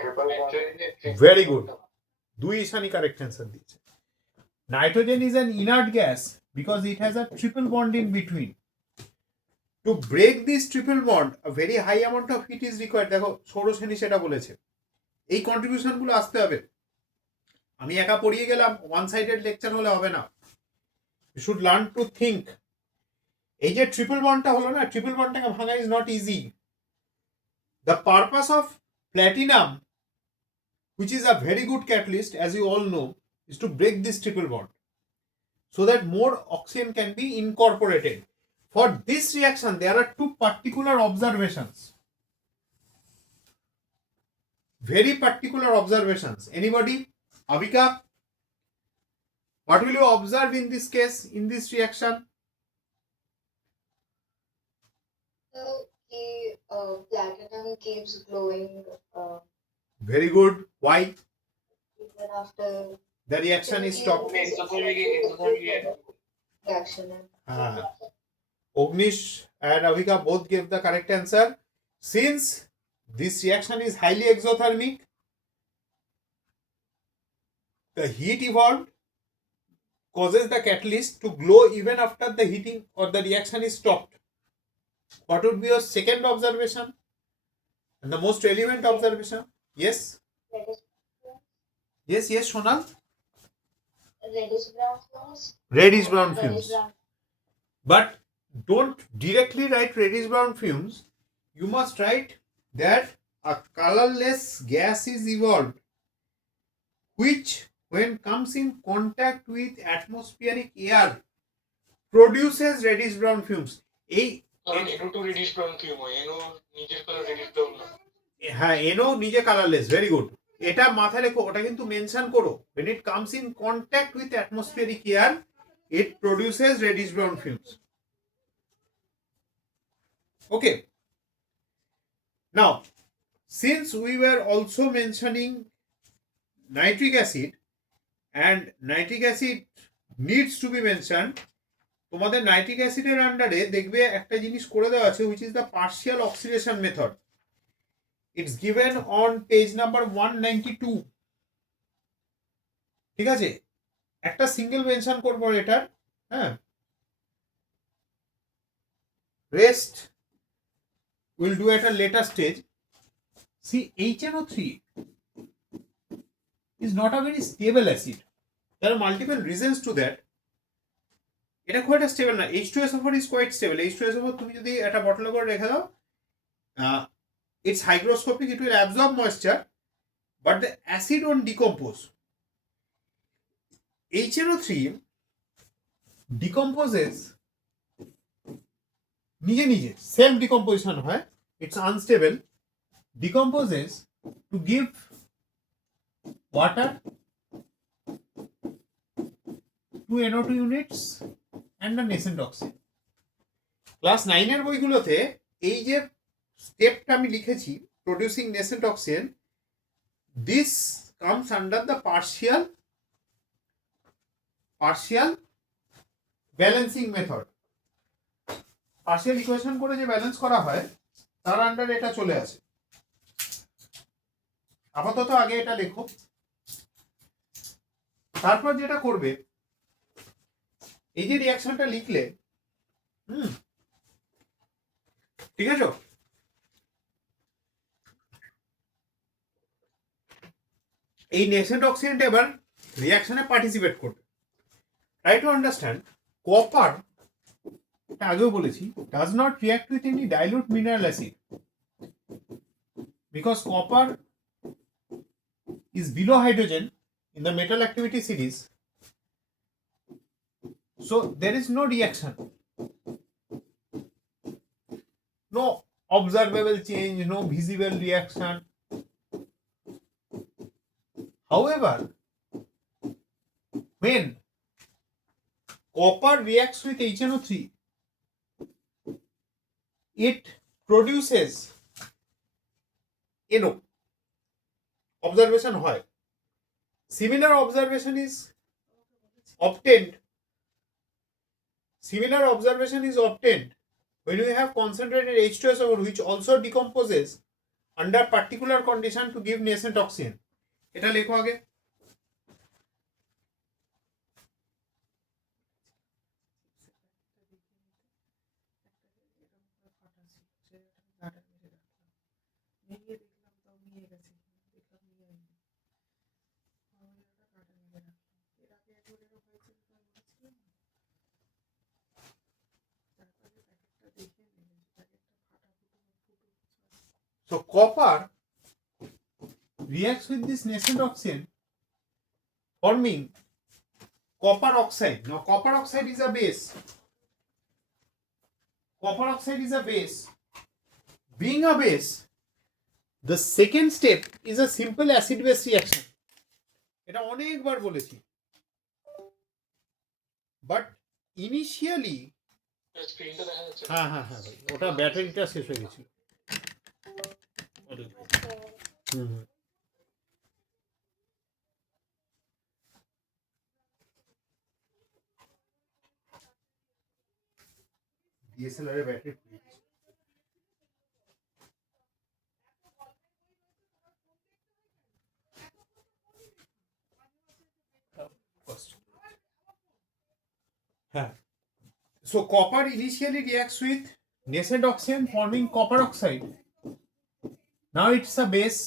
Triple bond. ভেরি গুড, দুই ঈশানি কারেক্ট অ্যান্সার দিয়েছে। Nitrogen is an inert gas because it has a triple bond in between. To break this triple bond a very high amount of heat is required. দেখো সৌরসেনী সেটা বলেছে, এই কন্ট্রিবিউশন গুলো আসতে হবে। আমি একা পড়িয়ে গেলাম, ওয়ান সাইডেড লেকচার হলে হবে না। You should learn to think. এই যে ট্রিপল বন্ডটা হলো না, ট্রিপল বন্ডটাকে ভাঙা is not easy. The purpose of platinum, which is a very good catalyst, as you all know, is to break this triple bond so that more oxygen can be incorporated. For this reaction, there are two particular observations. Very particular observations. Anybody? Avika? What will you observe in this case, in this reaction? So the platinum keeps glowing Very good. Why? even after The reaction is stopped. exothermic reaction. Ognish and Avika both gave the correct answer. Since this reaction is highly exothermic, the heat evolved causes the catalyst to glow even after the heating or the reaction is stopped. What would be your second observation and the most relevant observation? Yes, yes, Shonal. Reddish brown fumes. Reddish brown fumes. But don't directly write reddish brown fumes. You must write that a colorless gas is evolved, which when comes in contact with atmospheric air produces reddish brown fumes. কারণ NO to reddish brown fume হয়, NO নিজের colour reddish brown না। হ্যাঁ, NO নিজে colourless. Very good, এটা মাথায় রেখো, ওটা কিন্তু মেনশন করো। when it comes in contact with atmospheric air it produces reddish brown fumes. Okay, now since we were also mentioning nitric acid and nitric acid needs to be mentioned, তোমাদের নাইট্রিক অ্যাসিডের আন্ডারে দেখবে একটা জিনিস করে দেওয়া আছে which is the partial oxidation method. It's given on page number 192. ঠিক আছে, একটা সিঙ্গেল মেনশন করবো এটার, হ্যাঁ, rest will do at a later stage. See HNO3 is not a very stable acid. There are multiple reasons to that. এটা খুব একটা স্টেবল না। H2SO4 is quite stable. H2SO4 তুমি যদি একটা বটলে করে রেখে দাও, it's hygroscopic, it will absorb moisture, but the acid won't decompose. HNO3 decomposes নিজে নিজে, সেলফ ডিকম্পোজিশন হয়, it's unstable, decomposes to give water, 2 NO2 units and a nascent oxygen. Class 9 এর বইগুলোতে এই যে স্টেপটা আমি লিখেছি, producing nascent oxygen, this comes under the partial balancing method. Partial equation করে যে ব্যালেন্স করা হয় তার আন্ডারে এটা চলে আসে। আপাতত আগে এটা লেখো, তারপর যেটা করবে, এই যে রিয়াকশনটা লিখলে, ঠিক আছে, এই নেসেন্ট অক্সিডেন্ট এবার রিয়াকশনে পার্টিসিপেট করবে। ট্রাই টু আন্ডারস্ট্যান্ড, কপার, এটা আগেও বলেছি, does not react with any dilute mineral acid because copper is below hydrogen in the metal activity series, so there is no reaction, no observable change, no visible reaction. However, when copper reacts with HNO3, it produces NO. Observation হয়, similar observation is obtained when you have concentrated H2SO4 which also decomposes under particular condition to give nascent oxygen. এটা লেখো আগে। So copper reacts with this nascent oxygen forming copper oxide. Now copper oxide is a base. Copper oxide is a base. Being a base, the second step is a simple acid base reaction. এটা অনেকবার বলেছি, but initially, হ্যাঁ হ্যাঁ হ্যাঁ ভাই, ওটা ব্যাটারিটা শেষ হয়ে গেছিল। DSLR এর battery So copper initially reacts with nascent oxygen forming copper oxide. Now it's a base.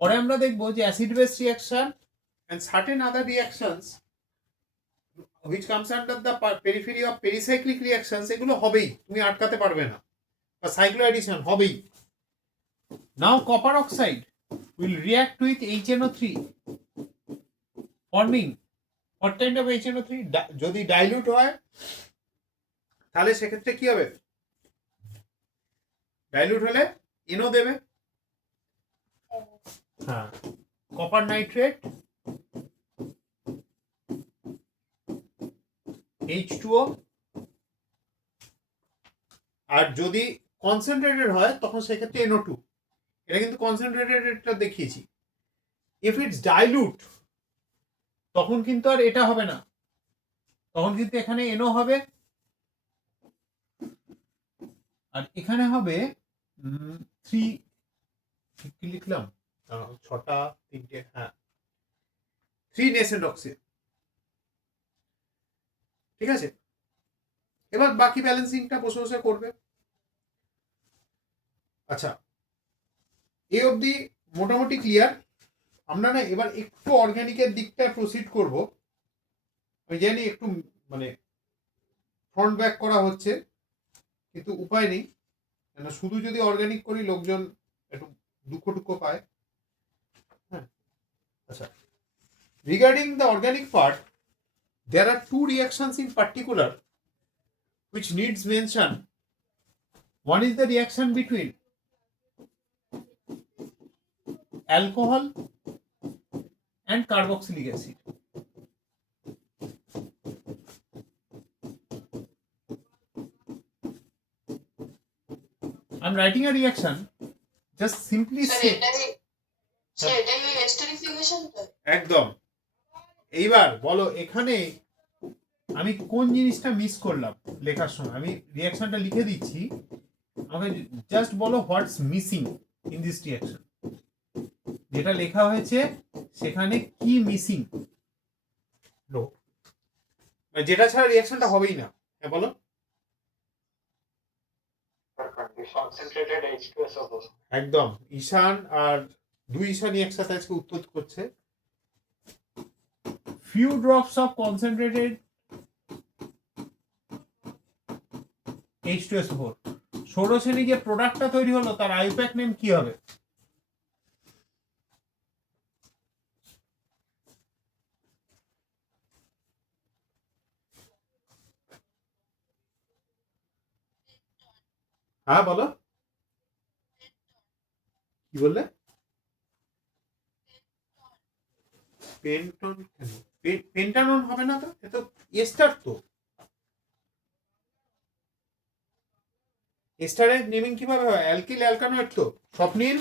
পরে আমরা দেখবো যে acid base reaction and certain other reactions which comes under the periphery of pericyclic reactions, এগুলো হবেই, তুমি আটকাতে পারবে না, বা সাইক্লোঅ্যাডিশন হবেই। Now copper oxide will react with HNO3 forming what kind of HNO3? যদি ডাইলিউট হয় তাহলে সেক্ষেত্রে কি হবে? ডাইলিউট হলে NO দেবে, হ্যাঁ, কপার নাইট্রেট, H2O, আর যদি কনসেন্ট্রেটেড হয় তখন সেক্ষেত্রে NO2, এটা কিন্তু কনসেন্ট্রেটেডটা দেখিয়েছি। ইফ ইটস ডাইলুট তখন কিন্তু আর এটা হবে না, তখন কিন্তু এখানে NO হবে আর এখানে হবে 3, কি লিখলাম 6টা 3টে, হ্যাঁ 3 নেসেন্ট অক্সিজেন। ঠিক আছে, এবার বাকি ব্যালেন্সিংটা বসে বসে করবে। আচ্ছা, এই অবধি মোটামুটি ক্লিয়ার। আমরা না এবার একটু অর্গানিকের দিকটা প্রসিড করব। আমি জানি একটু মানে ফ্রন্ট ব্যাক করা হচ্ছে, কিন্তু উপায় নেই, কেন শুধু যদি অর্গানিক করি লোকজন একটু দুঃখ পায়। হ্যাঁ, আচ্ছা, regarding the organic part, there are 2 reactions in particular which needs mention. One is the reaction between alcohol and carboxylic acid. I'm writing a reaction, just simply say. এটা কি এস্টারিফিকেশনটা? একদম। এইবার বলো এখানে আমি কোন জিনিসটা মিস করলাম লেখার সময়। আমি রিঅ্যাকশনটা লিখে দিচ্ছি, আমাকে জাস্ট বলো হোয়াটস মিসিং ইন দিস রিঅ্যাকশন। যেটা লেখা হয়েছে সেখানে কি মিসিং, যেটা ছাড়া রিঅ্যাকশনটা হবেই না। হ্যাঁ বলো। Concentrated H2SO4। একদম, ঈশান আর 2 ঈশানই একসাথে আজকে উত্তর করছে। few drops of concentrated H2SO4, ষোড়শে যে প্রোডাক্টটা তৈরি হলো তার আইউপ্যাক নেম কি হবে? হ্যাঁ বলো, কি বললে? পেন্টন কেন? পেন্টানন হবে না তো, এ তো এস্টার। তো এস্টারের নেমিং কিভাবে হয়? অ্যালকিল অ্যালকানয়েড তো। স্বপ্নীল,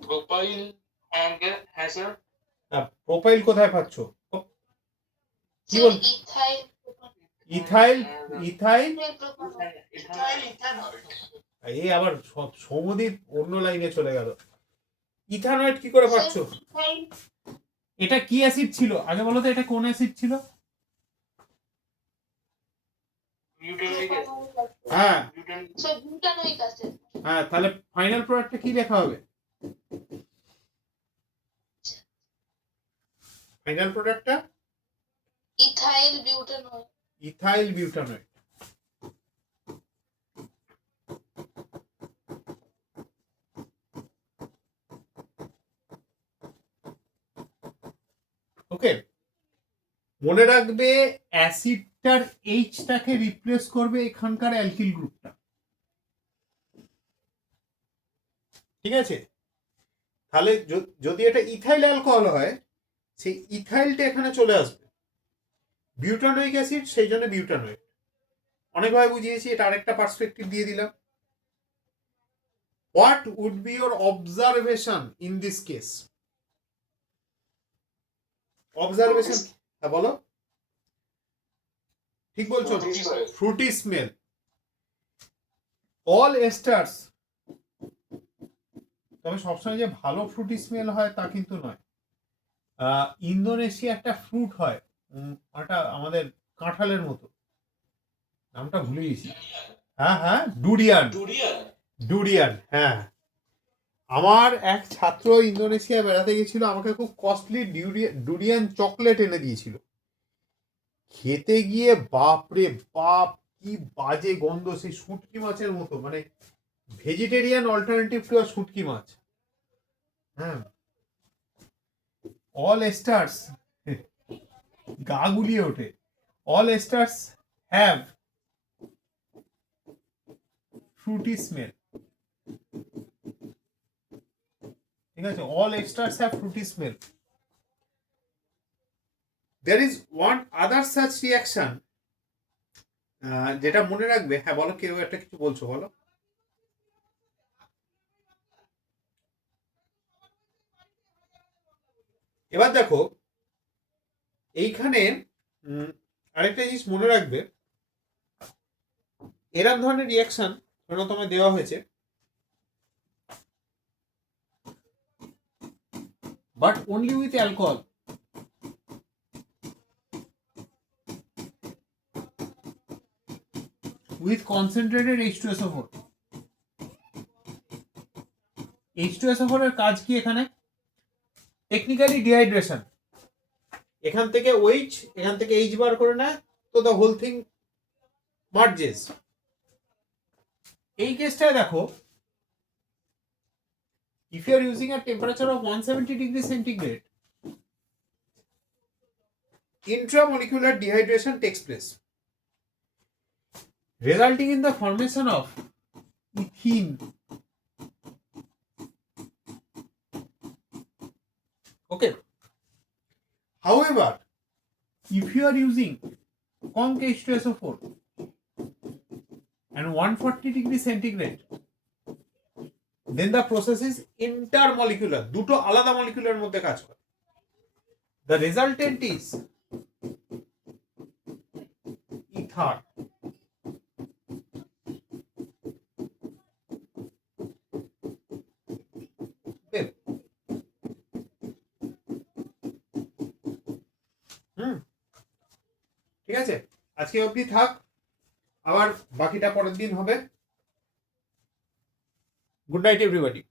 প্রোপাইল হ্যাঁ স্যার। প্রোপাইল কোথায় পাচ্ছ? কি বল? Ethyl ethyl, ethyl. Ethyl ethanol. এই আবার সৌমদীপ অন্য লাইনে চলে গেল। ইথানয়েড কি করে পাচ্ছ? এটা কি অ্যাসিড ছিল আগে বলো তো, এটা কোন অ্যাসিড ছিল? Butanoic acid. হ্যাঁ বিউটানোইক অ্যাসিড। হ্যাঁ, তাহলে ফাইনাল প্রোডাক্টটা কি লেখা হবে? ফাইনাল প্রোডাক্টটা ইথাইল বিউটানোইক। Ethyl butanoate. ওকে, মনে রাখবে অ্যাসিডটার এইচটাকে রিপ্লেস করবে এখানকার অ্যালকিল গ্রুপটা। ঠিক আছে, তাহলে যদি এটা ইথাইল অ্যালকোহল হয় সেই ইথাইলটা এখানে চলে আসবে। বিউটানোইক অ্যাসিড, সেই জন্য বিউটানোয়েট। অনেকভাবে বুঝিয়েছি, এটা আরেকটা পার্সপেক্টিভ দিয়ে দিলাম। What would be your observation in this case? Observation, হ্যাঁ বলো, ঠিক বলছো, ফ্রুটি স্মেল। অল এস্টার্স, তবে সবসময় যে ভালো ফ্রুটি স্মেল হয় তা কিন্তু নয়। ইন্দোনেশিয়া একটা ফ্রুট হয়, ওটা আমাদের কাঁঠালের মতো, নামটা ভুলে গেছি। হ্যাঁ হ্যাঁ, ডুরিয়ান। ডুরিয়ান, হ্যাঁ। আমার এক ছাত্র ইন্দোনেশিয়া বেড়াতে গেছিল, আমাকে খুব কস্টলি ডুরিয়ান চকলেট এনে দিয়েছিল। খেতে গিয়ে বাপরে বাপ কি বাজে গন্ধ, সেই শুটকি মাছের মতো, মানে ভেজিটেরিয়ান অল্টারনেটিভ টু শুটকি মাছ। হ্যাঁ, অল এস্টার্স, গা গুলিয়ে ওঠে। All esters have fruity smell. ঠিক আছে, all esters have fruity smell. There is one other such reaction যেটা মনে রাখবে, হ্যাঁ বলো, কেউ একটা কিছু বলছো, বলো। এবার দেখো এইখানে আরেকটা জিনিস মনে রাখবে, এরকম ধরনের রিয়াকশন ধরো তোমায় দেওয়া হয়েছে, but only with alcohol, with concentrated H2SO4. H2SO4 এর কাজ কি এখানে? Technically dehydration. এখান থেকে OH, এখান থেকে H বার করে নেয়, তো দ্য হোল থিং মার্জেস। এই কেসটায় দেখো, if you are using a temperature of 170 degree centigrade, intramolecular dehydration takes place, resulting in the formation of ethene. Okay. However, if you are using conc H2SO4 and 140 degree centigrade, then the process is intermolecular. দুটো আলাদা মলিকুলার মধ্যে কাজ করে। The resultant is ether. ঠিক আছে, আজকে অবধি থাক, আবার বাকিটা পরের দিন হবে। Good night everybody.